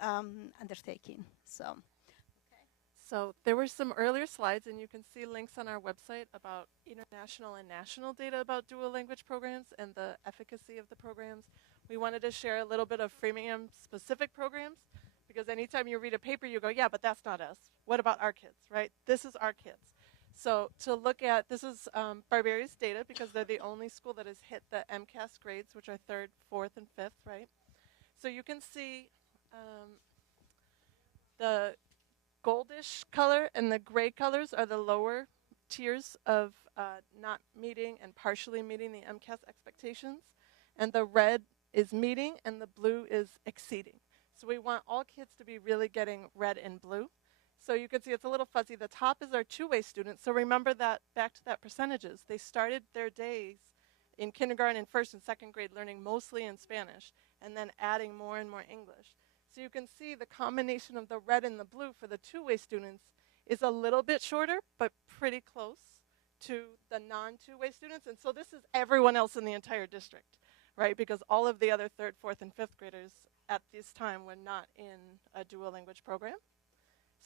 undertaking. So there were some earlier slides, and you can see links on our website about international and national data about dual language programs and the efficacy of the programs. We wanted to share a little bit of Framingham-specific programs, because anytime you read a paper, you go, yeah, but that's not us. What about our kids, right? This is our kids. So to look at, this is Barbieri's data, because they're the only school that has hit the MCAS grades, which are 3rd, 4th, and 5th, right? So you can see the goldish color and the gray colors are the lower tiers of not meeting and partially meeting the MCAS expectations. And the red is meeting and the blue is exceeding. So we want all kids to be really getting red and blue. So you can see it's a little fuzzy. The top is our 2-way students. So remember that, back to that percentages. They started their days in kindergarten and 1st and 2nd grade learning mostly in Spanish and then adding more and more English. So you can see the combination of the red and the blue for the two-way students is a little bit shorter, but pretty close to the non-two-way students. And so this is everyone else in the entire district, right? Because all of the other third, fourth, and fifth graders at this time were not in a dual language program.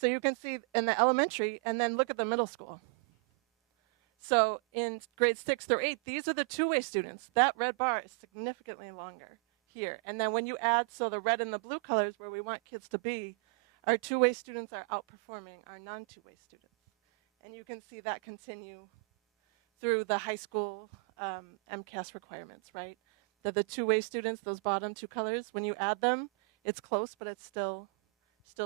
So you can see in the elementary, and then look at the middle school. So in grades 6 through 8, these are the two-way students. That red bar is significantly longer here. And then when you add, so the red and the blue colors where we want kids to be, our two-way students are outperforming our non-two-way students. And you can see that continue through the high school MCAS requirements, right? That the two-way students, those bottom two colors, when you add them, it's close, but it's still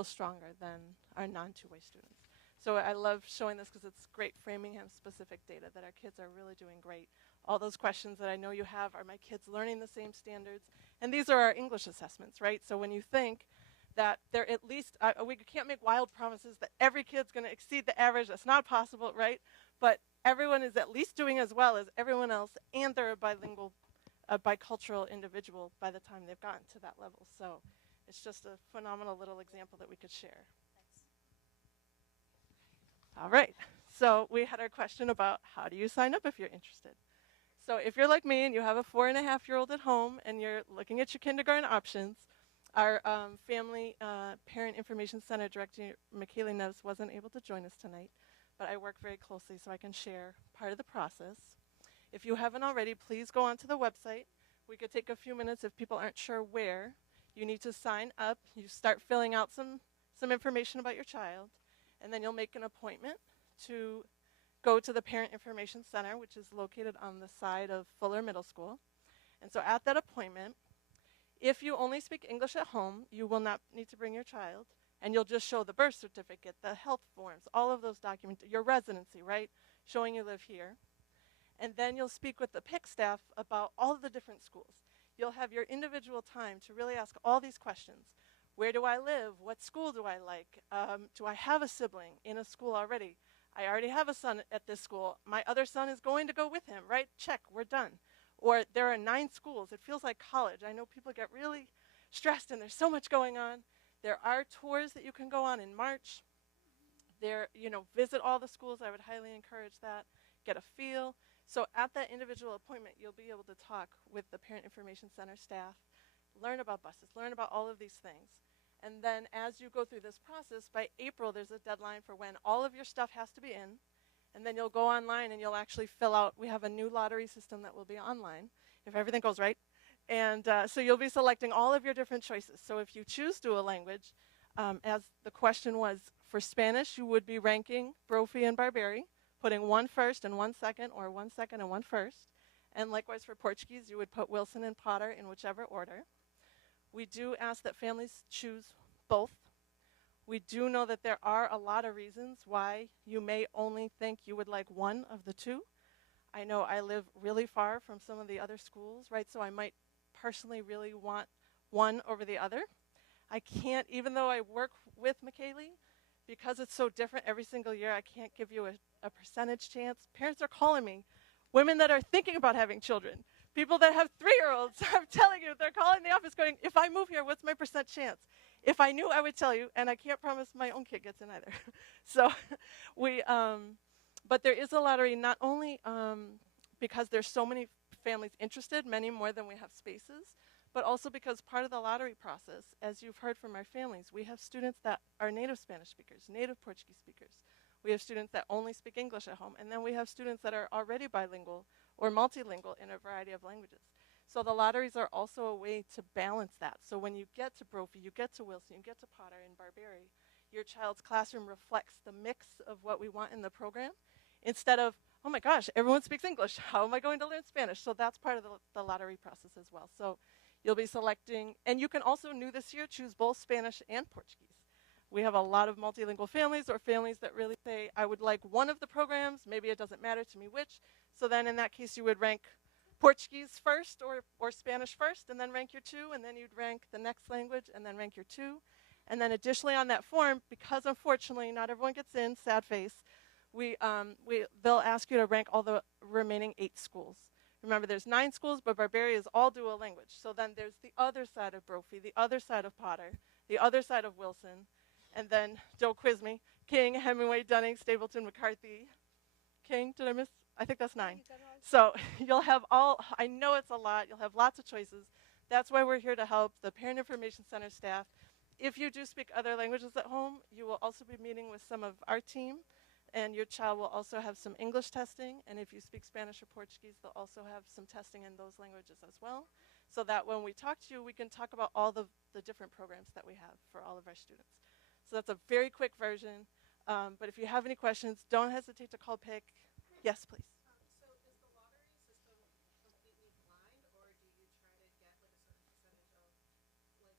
stronger than our non-two-way students. So I love showing this because it's great Framingham-specific data that our kids are really doing great. All those questions that I know you have, are my kids learning the same standards? And these are our English assessments, right? So when you think that they're at least, we can't make wild promises that every kid's going to exceed the average. That's not possible, right? But everyone is at least doing as well as everyone else, and they're a bilingual, a bicultural individual by the time they've gotten to that level. So it's just a phenomenal little example that we could share. All right, so we had our question about how do you sign up if you're interested. So if you're like me and you have a 4.5-year-old at home and you're looking at your kindergarten options, our Family Parent Information Center Director, McKaylee Neves, wasn't able to join us tonight, but I work very closely so I can share part of the process. If you haven't already, please go onto the website. We could take a few minutes if people aren't sure where. You need to sign up. You start filling out some information about your child, and then you'll make an appointment to go to the Parent Information Center, which is located on the side of Fuller Middle School. And so at that appointment, if you only speak English at home, you will not need to bring your child, and you'll just show the birth certificate, the health forms, all of those documents, your residency, right, showing you live here. And then you'll speak with the PIC staff about all of the different schools. You'll have your individual time to really ask all these questions. Where do I live? What school do I like? Do I have a sibling in a school already? I already have a son at this school. My other son is going to go with him, right? Check, we're done. Or there are 9 schools. It feels like college. I know people get really stressed and there's so much going on. There are tours that you can go on in March. There, visit all the schools. I would highly encourage that. Get a feel. So at that individual appointment, you'll be able to talk with the Parent Information Center staff, learn about buses, learn about all of these things. And then as you go through this process, by April, there's a deadline for when all of your stuff has to be in. And then you'll go online and you'll actually fill out, we have a new lottery system that will be online, if everything goes right. And so you'll be selecting all of your different choices. So if you choose dual language, as the question was, for Spanish, you would be ranking Brophy and Barbary, putting one first and one second, or one second and one first. And likewise for Portuguese, you would put Wilson and Potter in whichever order. We do ask that families choose both. We do know that there are a lot of reasons why you may only think you would like one of the two. I know I live really far from some of the other schools, right? So I might personally really want one over the other. I can't, even though I work with McKaylee, because it's so different every single year, I can't give you a percentage chance. Parents are calling me, women that are thinking about having children, people that have 3-year-olds. I'm telling you, they're calling the office going, if I move here, what's my percent chance? If I knew, I would tell you, and I can't promise my own kid gets in either. So but there is a lottery, not only because there's so many families interested, many more than we have spaces, but also because part of the lottery process, as you've heard from our families, we have students that are native Spanish speakers, native Portuguese speakers. We have students that only speak English at home, and then we have students that are already bilingual or multilingual in a variety of languages. So the lotteries are also a way to balance that. So when you get to Brophy, you get to Wilson, you get to Potter and Barbary, your child's classroom reflects the mix of what we want in the program, instead of, oh my gosh, everyone speaks English, how am I going to learn Spanish? So that's part of the lottery process as well. So you'll be selecting, and you can also, new this year, choose both Spanish and Portuguese. We have a lot of multilingual families, or families that really say, I would like one of the programs, maybe it doesn't matter to me which. So then in that case, you would rank Portuguese first or Spanish first, and then rank your 2, and then you'd rank the next language, and then rank your 2. And then additionally on that form, because unfortunately not everyone gets in, sad face, they'll ask you to rank all the remaining 8 schools. Remember, there's 9 schools, but Barbary is all dual language. So then there's the other side of Brophy, the other side of Potter, the other side of Wilson. And then, don't quiz me, King, Hemingway, Dunning, Stapleton, McCarthy. King, did I miss? I think that's 9. So you'll have all, I know it's a lot, you'll have lots of choices. That's why we're here to help the Parent Information Center staff. If you do speak other languages at home, you will also be meeting with some of our team, and your child will also have some English testing. And if you speak Spanish or Portuguese, they'll also have some testing in those languages as well, so that when we talk to you, we can talk about all the different programs that we have for all of our students. So that's a very quick version. But if you have any questions, don't hesitate to call PIC. Yes, please. So is the lottery system completely blind, or do you try to get like a certain percentage of like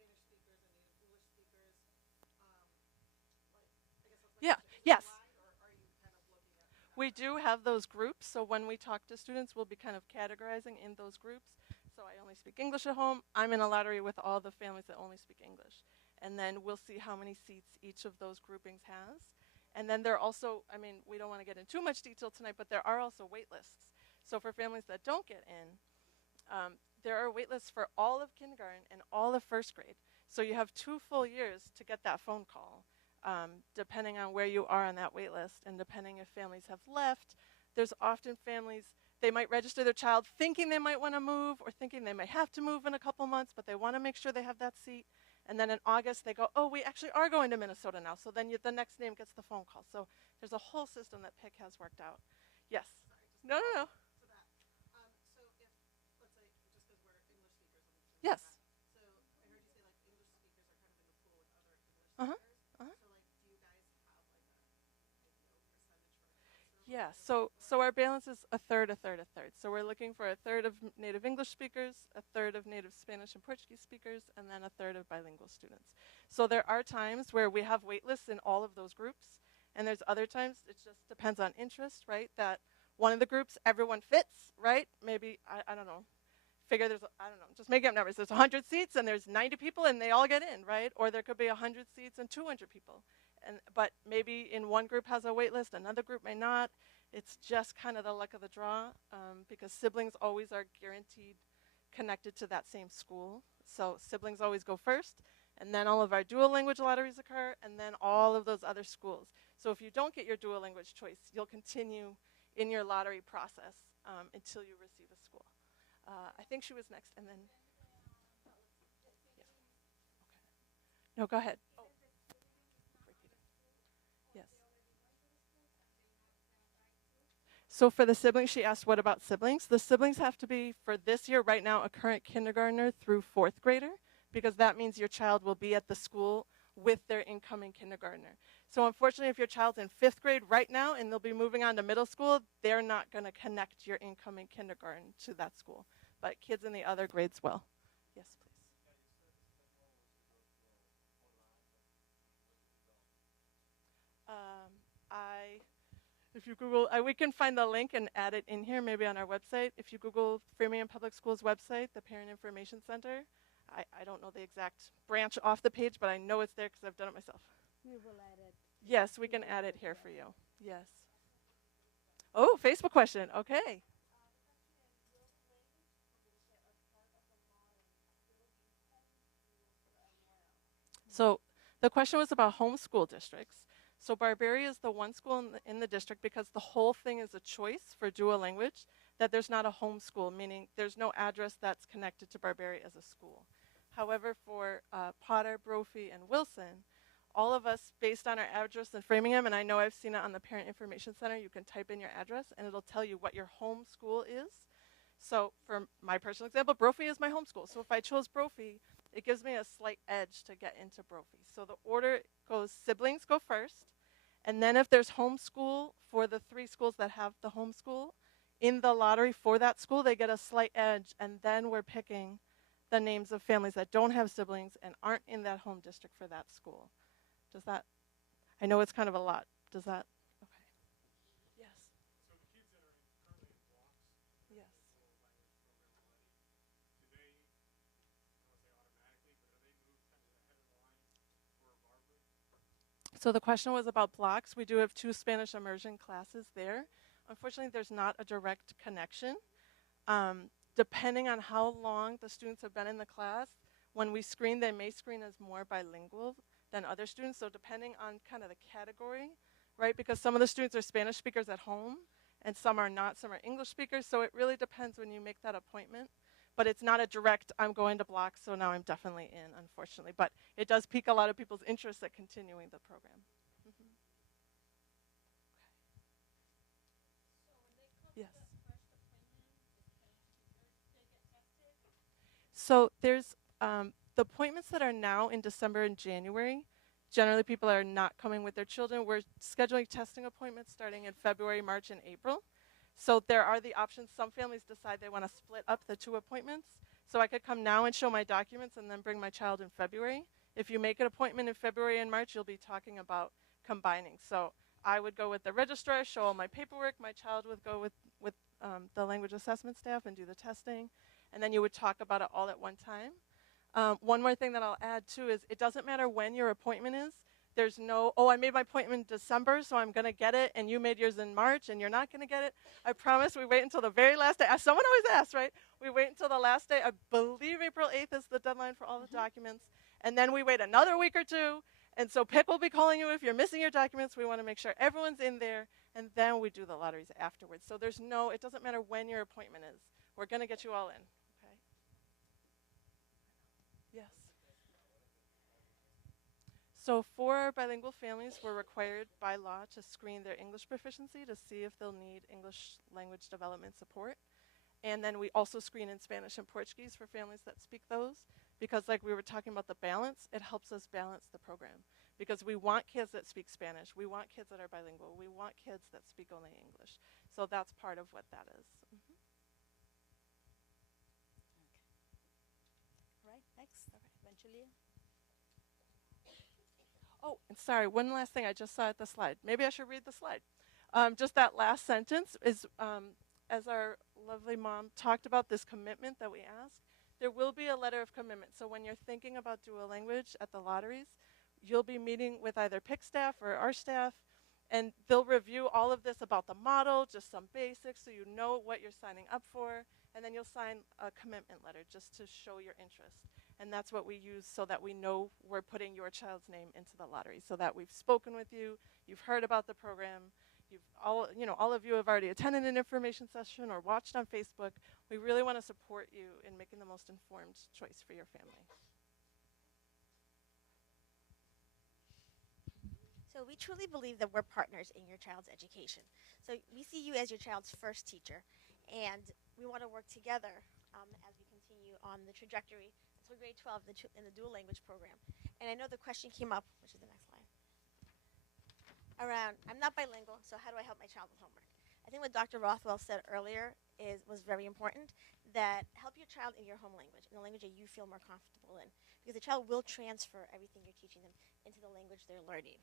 native Spanish speakers and native English speakers? Yeah. Yes. We do have those groups. So when we talk to students, we'll be kind of categorizing in those groups. So I only speak English at home. I'm in a lottery with all the families that only speak English. And then we'll see how many seats each of those groupings has. And then there are also, I mean, we don't want to get into too much detail tonight, but there are also wait lists. So for families that don't get in, there are wait lists for all of kindergarten and all of first grade. So you have 2 full years to get that phone call, depending on where you are on that wait list and depending if families have left. There's often families, they might register their child thinking they might want to move or thinking they may have to move in a couple months, but they want to make sure they have that seat. And then in August, they go, oh, we actually are going to Minnesota now. So then the next name gets the phone call. So there's a whole system that PIC has worked out. Yes. No. So if, let's say, just because we're English speakers. Yes. So I heard you say like English speakers are kind of in the pool with other English speakers. Uh-huh. So like, do you guys have like a percentage for? Yeah, so our balance is a third, a third, a third. So we're looking for a third of native English speakers, a third of native Spanish and Portuguese speakers, and then a third of bilingual students. So there are times where we have wait lists in all of those groups, and there's other times it just depends on interest, right? That one of the groups, everyone fits, right? Maybe, I don't know, figure there's, I don't know, just making up numbers. There's 100 seats and there's 90 people and they all get in, right? Or there could be 100 seats and 200 people. But maybe in one group has a wait list, another group may not. It's just kind of the luck of the draw, because siblings always are guaranteed connected to that same school. So siblings always go first, and then all of our dual language lotteries occur, and then all of those other schools. So if you don't get your dual language choice, you'll continue in your lottery process until you receive a school. I think she was next, and then, yeah. Okay. No, go ahead. Oh. Yes. So for the siblings, she asked, what about siblings? The siblings have to be, for this year, right now, a current kindergartner through 4th grader, because that means your child will be at the school with their incoming kindergartner. So unfortunately, if your child's in 5th grade right now and they'll be moving on to middle school, they're not going to connect your incoming kindergarten to that school. But kids in the other grades will. Yes, please. If you Google, we can find the link and add it in here, maybe on our website. If you Google Framingham Public Schools website, the Parent Information Center, I don't know the exact branch off the page, but I know it's there because I've done it myself. We will add it. Yes, we can add it here for you. Yes. Oh, Facebook question. Okay. So the question was about homeschool districts. So Barbaria is the one school in the district, because the whole thing is a choice for dual language, that there's not a homeschool, meaning there's no address that's connected to Barbaria as a school. However, for Potter, Brophy, and Wilson, all of us, based on our address in Framingham, and I know I've seen it on the Parent Information Center, you can type in your address and it'll tell you what your home school is. So for my personal example, Brophy is my home school. So if I chose Brophy, it gives me a slight edge to get into Brophy. So the order goes, siblings go first, and then if there's homeschool for the 3 schools that have the homeschool, in the lottery for that school, they get a slight edge, and then we're picking the names of families that don't have siblings and aren't in that home district for that school. Does that, I know it's kind of a lot. Does that, okay. Yes. So the kids that are currently in blocks, yes. Do they, I don't want to say automatically, but are they moved kind of ahead of the line for Marbury? So the question was about blocks. We do have 2 Spanish immersion classes there. Unfortunately, there's not a direct connection. Depending on how long the students have been in the class, When we screen, they may screen as more bilingual than other students. So depending on kind of the category, right? Because some of the students are Spanish speakers at home and some are not, some are English speakers. So it really depends when you make that appointment. But it's not a direct, I'm going to block, so now I'm definitely in, unfortunately. But it does pique a lot of people's interest at continuing the program. Mm-hmm. Okay. Yes. So there's the appointments that are now in December and January. Generally, people are not coming with their children. We're scheduling testing appointments starting in February, March, and April. So there are the options. Some families decide they want to split up the 2 appointments. So I could come now and show my documents and then bring my child in February. If you make an appointment in February and March, you'll be talking about combining. So I would go with the registrar, show all my paperwork. My child would go with the language assessment staff and do the testing. And then you would talk about it all at one time. One more thing that I'll add too is it doesn't matter when your appointment is. There's no, oh, I made my appointment in December, so I'm going to get it, and you made yours in March, and you're not going to get it. I promise we wait until the very last day. Someone always asks, right? We wait until the last day. I believe April 8th is the deadline for all the documents. And then we wait another week or 2. And so PIC will be calling you if you're missing your documents. We want to make sure everyone's in there, and then we do the lotteries afterwards. So there's no, it doesn't matter when your appointment is. We're going to get you all in. Okay? Yes. So for bilingual families, we're required by law to screen their English proficiency to see if they'll need English language development support. And then we also screen in Spanish and Portuguese for families that speak those, because like we were talking about the balance, it helps us balance the program. Because we want kids that speak Spanish, we want kids that are bilingual, we want kids that speak only English. So that's part of what that is. Mm-hmm. Okay. Right, next, eventually. Oh, and sorry, one last thing I just saw at the slide. Maybe I should read the slide. Just that last sentence is, as our lovely mom talked about this commitment that we ask, there will be a letter of commitment. So when you're thinking about dual language at the lotteries, you'll be meeting with either PIC staff or our staff, and they'll review all of this about the model, just some basics so you know what you're signing up for, and then you'll sign a commitment letter just to show your interest. And that's what we use so that we know we're putting your child's name into the lottery, so that we've spoken with you, you've heard about the program, all of you have already attended an information session or watched on Facebook. We really want to support you in making the most informed choice for your family. So we truly believe that we're partners in your child's education. So we see you as your child's first teacher, and we want to work together as we continue on the trajectory until grade 12 in the dual language program. And I know the question came up, which is the next slide, around, I'm not bilingual, so how do I help my child with homework? I think what Dr. Rothwell said earlier was very important, that help your child in your home language, in the language that you feel more comfortable in, because the child will transfer everything you're teaching them into the language they're learning.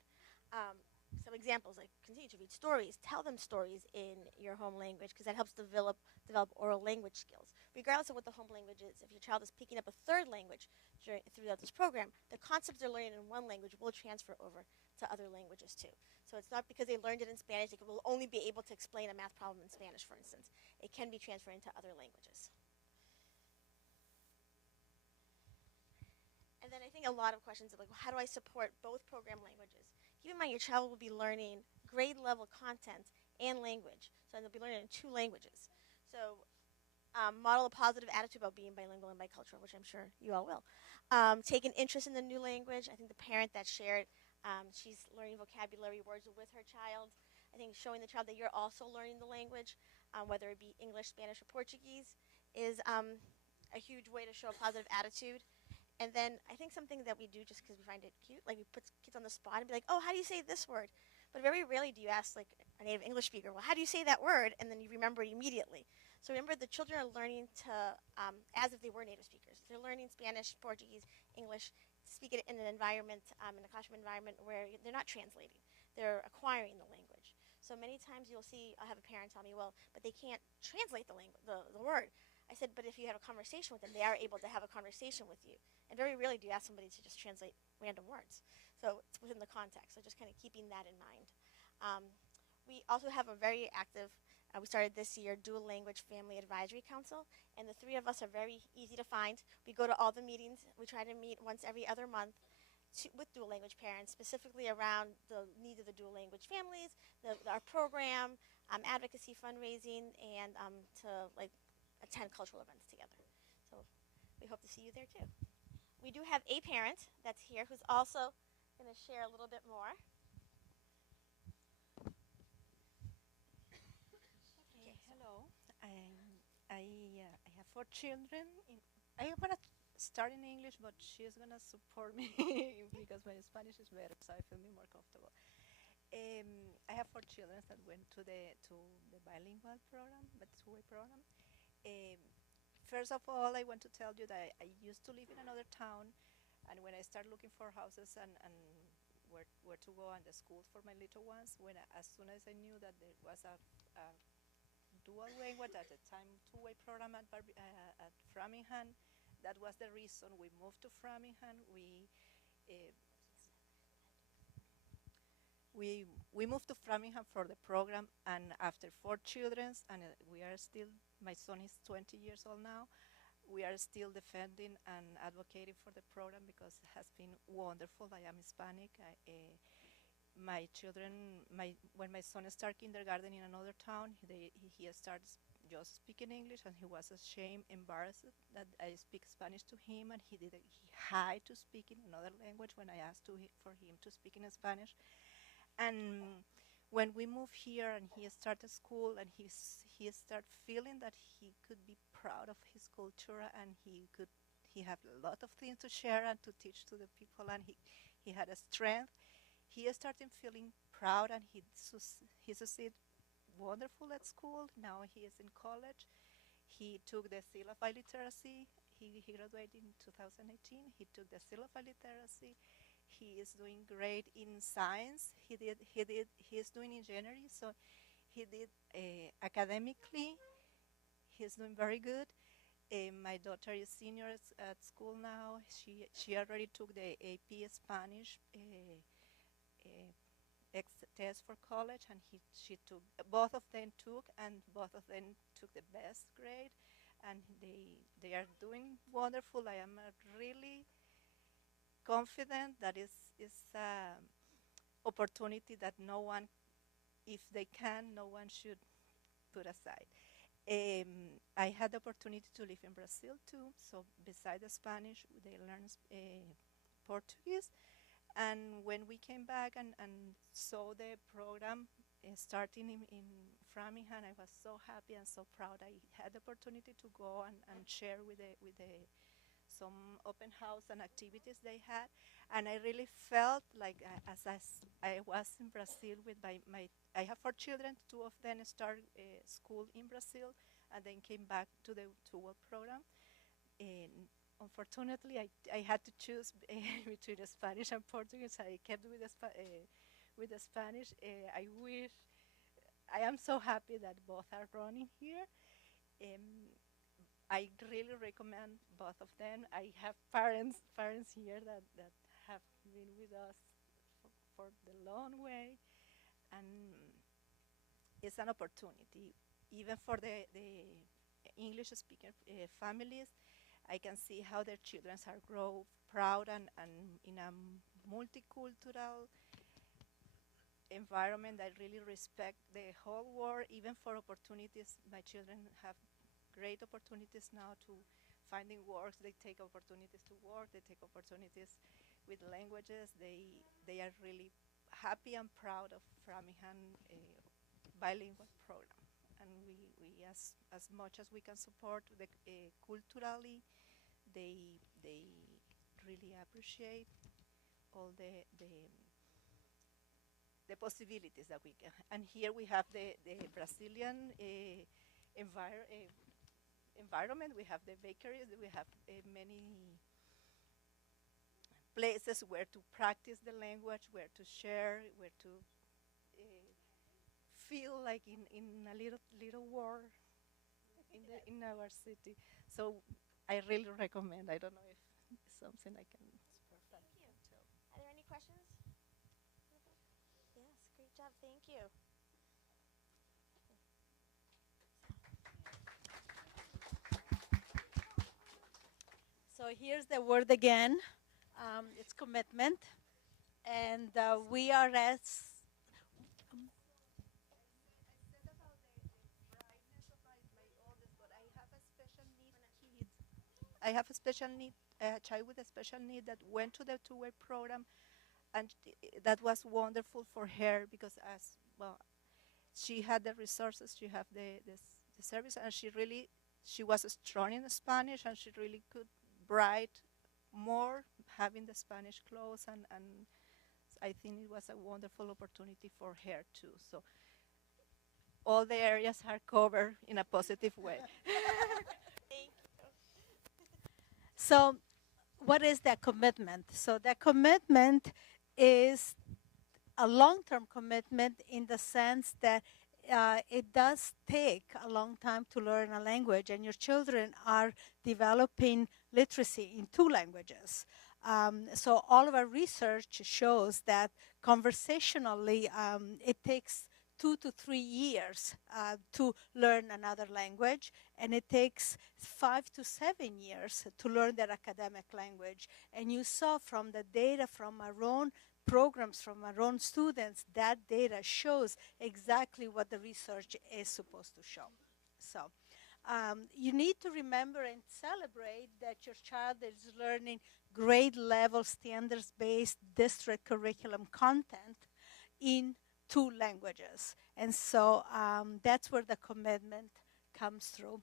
Some examples, like continue to read stories, tell them stories in your home language, because that helps develop oral language skills. Regardless of what the home language is, if your child is picking up a third language throughout this program, the concepts they're learning in one language will transfer over to other languages too. So it's not because they learned it in Spanish, they will only be able to explain a math problem in Spanish, for instance. It can be transferred into other languages. And then I think a lot of questions are like, well, how do I support both program languages? Keep in mind your child will be learning grade level content and language. So they'll be learning in 2 languages. So model a positive attitude about being bilingual and bicultural, which I'm sure you all will. Take an interest in the new language. I think the parent that shared, she's learning vocabulary words with her child. I think showing the child that you're also learning the language, whether it be English, Spanish, or Portuguese, is a huge way to show a positive attitude. And then I think something that we do just because we find it cute, like we put kids on the spot and be like, oh, how do you say this word? But very rarely do you ask like a native English speaker, well, how do you say that word? And then you remember it immediately. So remember, the children are learning to, as if they were native speakers. They're learning Spanish, Portuguese, English, speak it in an environment, in a classroom environment where they're not translating. They're acquiring the language. So many times you'll see, I'll have a parent tell me, well, but they can't translate the word. I said, but if you have a conversation with them, they are able to have a conversation with you. And very rarely do you ask somebody to just translate random words. So it's within the context. So just kind of keeping that in mind. We also have a very active we started this year Dual Language Family Advisory Council, and the three of us are very easy to find. We go to all the meetings. We try to meet once every other month with dual language parents, specifically around the needs of the dual language families, our program, advocacy fundraising, and to like attend cultural events together. So we hope to see you there too. We do have a parent that's here who's also going to share a little bit more. Hello. I have 4 children. I want to start in English, but she's going to support me because my Spanish is better, so I feel me more comfortable. I have 4 children that went to the bilingual program, the two-way program. First of all, I want to tell you that I used to live in another town, and when I started looking for houses and where to go and the schools for my little ones, as soon as I knew that there was a dual language at the time two-way program at Framingham, that was the reason we moved to Framingham. We moved to Framingham for the program, and after 4 children, and we are still, my son is 20 years old now, we are still defending and advocating for the program because it has been wonderful. I am Hispanic. My children, when my son started kindergarten in another town, he starts just speaking English, and he was ashamed, embarrassed that I speak Spanish to him, and he had to speak in another language when I asked for him to speak in Spanish. And when we moved here and he started school, and he started feeling that he could be proud of his culture, and he had a lot of things to share and to teach to the people, and he had a strength. He started feeling proud, and he succeeded wonderful at school. Now he is in college. He took the seal of literacy. He graduated in 2018. He took the seal of literacy. He is doing great in science. He is doing engineering, so he did academically. He's doing very good. My daughter is senior at school now. She already took the AP Spanish test for college, and she took, both of them took, and both of them took the best grade, and they are doing wonderful. I am really confident that is opportunity that no one, if they can, no one should put aside. I had the opportunity to live in Brazil too, so besides the Spanish, they learn Portuguese. And when we came back and saw the program starting in Framingham, I was so happy and so proud. I had the opportunity to go and share with some open house and activities they had, and I really felt like as I was in Brazil with I have 4 children. 2 of them started school in Brazil and then came back to the two-world program. And unfortunately, I had to choose between the Spanish and Portuguese. I kept with the Spanish. I am so happy that both are running here. I really recommend both of them. I have parents here that have been with us for the long way, and it's an opportunity, even for the English-speaking families. I can see how their children are grow proud and in a multicultural environment that really respect the whole world, even for opportunities. My children have great opportunities now to finding work. They take opportunities to work. They take opportunities with languages. They are really happy and proud of Framingham bilingual program. And we as much as we can support the culturally, they really appreciate all the possibilities that we can. And here we have the Brazilian environment. We have the bakeries. We have many places where to practice the language, where to share, where to feel like in a little world in our city. So I really recommend. I don't know if it's something I can. Thank you. Are there any questions? Yes, great job. Thank you. So here's the word again. It's commitment. And we are as I have a special need, a child with a special need that went to the two-way program, and that was wonderful for her because as well, she had the resources, she had the service, and she was strong in Spanish, and she really could write more having the Spanish clothes, and I think it was a wonderful opportunity for her too. So all the areas are covered in a positive way. so what is that commitment? So that commitment is a long-term commitment in the sense that it does take a long time to learn a language, and your children are developing literacy in two languages. So all of our research shows that conversationally, it takes 2 to 3 years to learn another language, and it takes 5 to 7 years to learn their academic language. And you saw from the data from our own programs, from our own students, that data shows exactly what the research is supposed to show. So you need to remember and celebrate that your child is learning grade level standards-based district curriculum content in two languages. And so that's where the commitment comes through.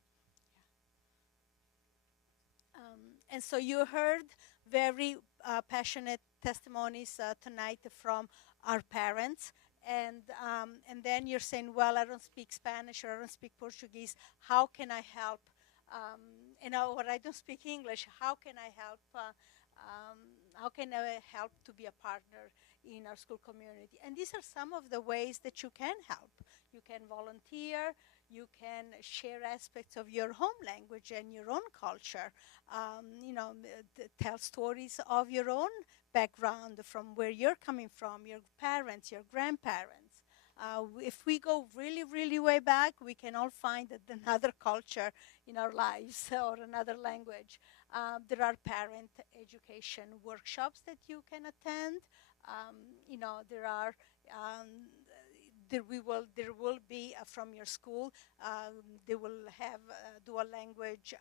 And so you heard very passionate testimonies tonight from our parents. And then you're saying, well, I don't speak Spanish or I don't speak Portuguese. How can I help? Or I don't speak English. How can I help? How can I help to be a partner in our school community? And these are some of the ways that you can help. You can volunteer. You can share aspects of your home language and your own culture. Tell stories of your own background, from where you're coming from, your parents, your grandparents. If we go really, really way back, we can all find another culture in our lives or another language. There are parent education workshops that you can attend. There will be from your school, they will have dual language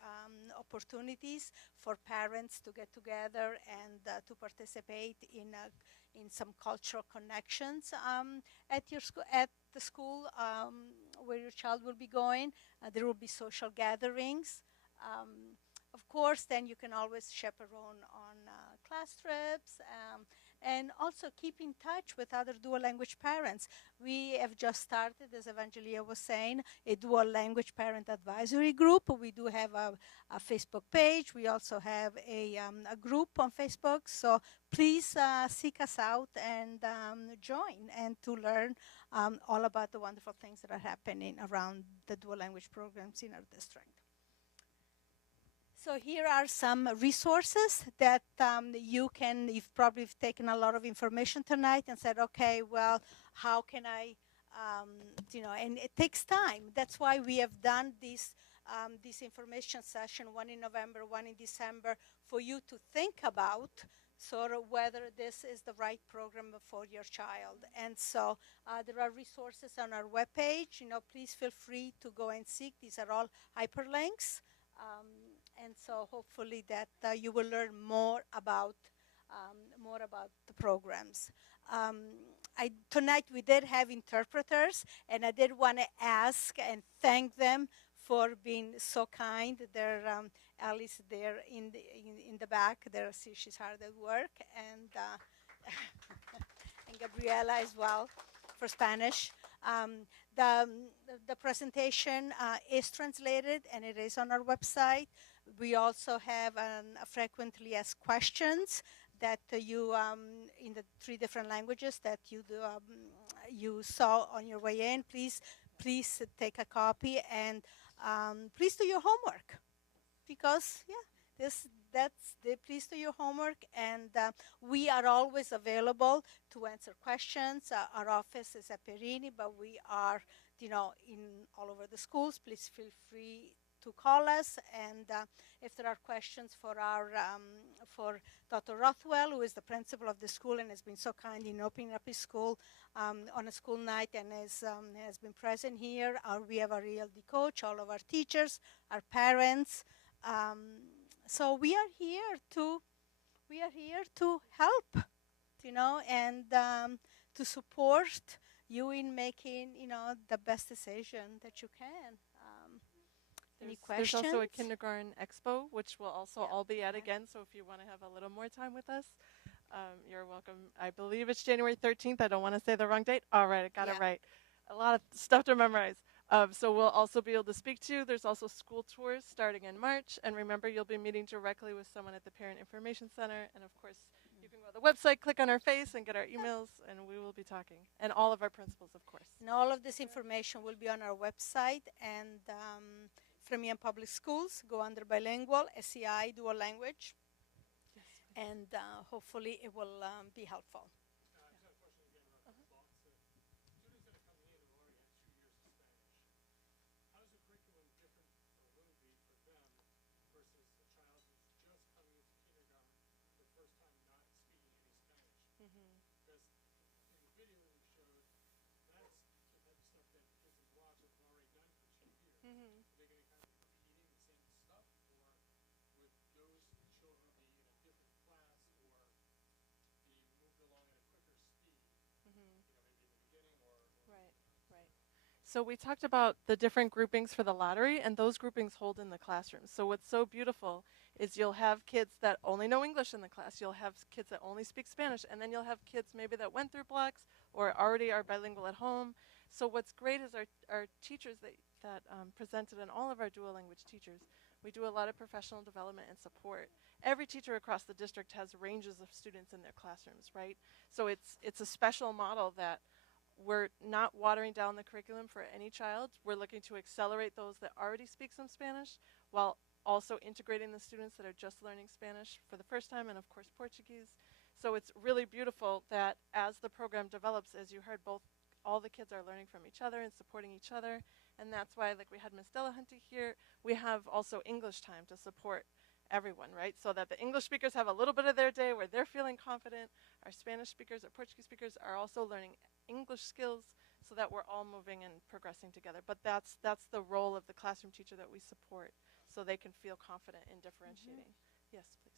opportunities for parents to get together and to participate in some cultural connections at the school where your child will be going. There will be social gatherings. Of course, then you can always chaperone on class trips. And also keep in touch with other dual language parents. We have just started, as Evangelia was saying, a dual language parent advisory group. We do have a Facebook page. We also have a group on Facebook. So please seek us out and join and to learn all about the wonderful things that are happening around the dual language programs in our district. So here are some resources that you've probably taken a lot of information tonight and said, okay, well, how can I, and it takes time. That's why we have done this information session, one in November, one in December, for you to think about sort of whether this is the right program for your child. And so there are resources on our webpage. Please feel free to go and seek. These are all hyperlinks. And so hopefully that you will learn more about the programs. Tonight we did have interpreters, and I did want to ask and thank them for being so kind. They're Alice there in the back. She's hard at work, and and Gabriela as well for Spanish. The presentation is translated, and it is on our website. We also have frequently asked questions that you, in the 3 different languages that you saw on your way in. Please take a copy, and please do your homework, because please do your homework, and we are always available to answer questions. Our office is at Perini, but we are, in all over the schools. Please feel free to call us, and if there are questions for for Dr. Rothwell, who is the principal of the school and has been so kind in opening up his school on a school night and has been present here. We have our ELD coach, all of our teachers, our parents. So we are here to help, and to support you in making, the best decision that you can. Any questions? There's also a kindergarten expo, which will also all be at again. So if you want to have a little more time with us, you're welcome. I believe it's January 13th. I don't want to say the wrong date. All right, I got it right. A lot of stuff to memorize. So we'll also be able to speak to you. There's also school tours starting in March. And remember, you'll be meeting directly with someone at the Parent Information Center. And of course, you can go to the website, click on our face, and get our emails, and we will be talking. And all of our principals, of course. And all of this information will be on our website. And Framingham Public Schools, go under bilingual, SEI, dual language. Yes. And hopefully it will be helpful. So we talked about the different groupings for the lottery, and those groupings hold in the classroom. So what's so beautiful is you'll have kids that only know English in the class, you'll have kids that only speak Spanish, and then you'll have kids maybe that went through blocks or already are bilingual at home. So what's great is our teachers that presented, and all of our dual language teachers, we do a lot of professional development and support. Every teacher across the district has ranges of students in their classrooms, right? So it's a special model that we're not watering down the curriculum for any child. We're looking to accelerate those that already speak some Spanish while also integrating the students that are just learning Spanish for the first time, and of course Portuguese. So it's really beautiful that as the program develops, as you heard, all the kids are learning from each other and supporting each other. And that's why, like we had Ms. Delahunty here, we have also English time to support everyone, right? So that the English speakers have a little bit of their day where they're feeling confident. Our Spanish speakers, our Portuguese speakers are also learning English skills, so that we're all moving and progressing together. But that's the role of the classroom teacher that we support, so they can feel confident in differentiating. Yes, please.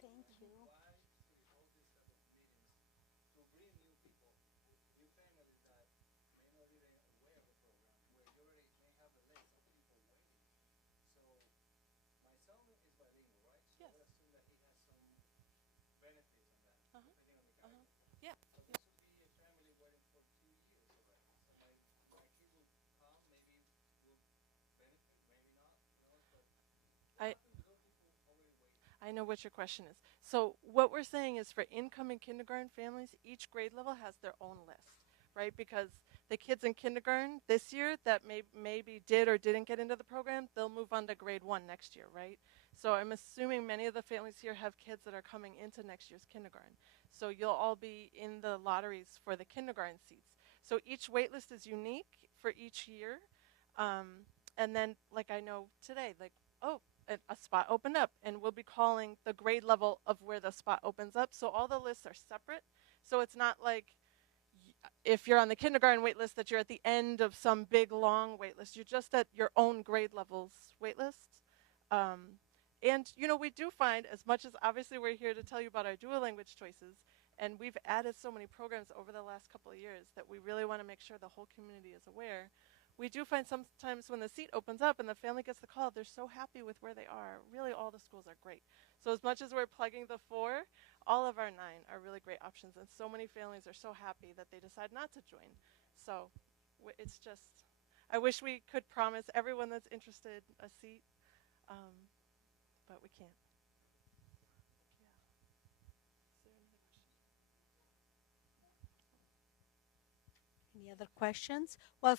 Thank you. Yeah. I know what your question is. So what we're saying is for incoming kindergarten families, each grade level has their own list, right? Because the kids in kindergarten this year that maybe did or didn't get into the program, they'll move on to grade 1 next year, right? So I'm assuming many of the families here have kids that are coming into next year's kindergarten. So you'll all be in the lotteries for the kindergarten seats. So each wait list is unique for each year. And then, like I know today, like, oh, a spot opened up, and we'll be calling the grade level of where the spot opens up. So all the lists are separate. So it's not like if you're on the kindergarten wait list that you're at the end of some big long wait list. You're just at your own grade level's wait list. And we do find, as much as obviously we're here to tell you about our dual language choices, and we've added so many programs over the last couple of years that we really want to make sure the whole community is aware. We do find sometimes when the seat opens up and the family gets the call, they're so happy with where they are. Really, all the schools are great. So as much as we're plugging the 4, all of our 9 are really great options. And so many families are so happy that they decide not to join. So it's just, I wish we could promise everyone that's interested a seat, but we can't. Any other questions? Well,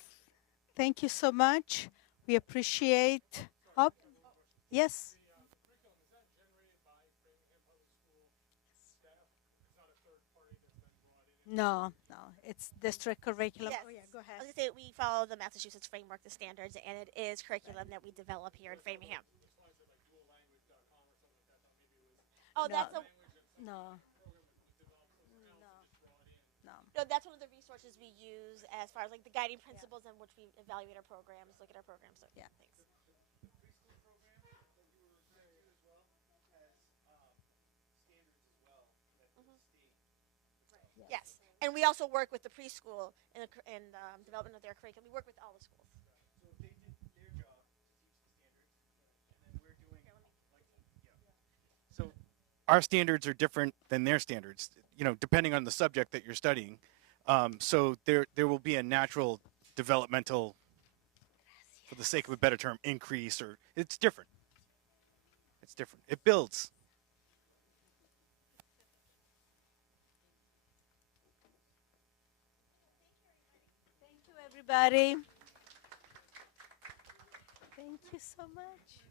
thank you so much. We appreciate. Oh, yes. No, no, it's district curriculum. Yes. Oh yeah, go I ahead. was going to say we follow the Massachusetts framework, the standards, and it is curriculum that we develop here in Framingham. Oh, No. that's a No. no. That's one of the resources we use as far as like the guiding principles in which we evaluate our programs, look at our programs. So yeah, thanks. Yes, and we also work with the preschool in development of their curriculum. We work with all the schools. So our standards are different than their standards, depending on the subject that you're studying. So there will be a natural developmental, for the sake of a better term, increase, or it's different. It's different. It builds. Thank you, everybody. Thank you so much.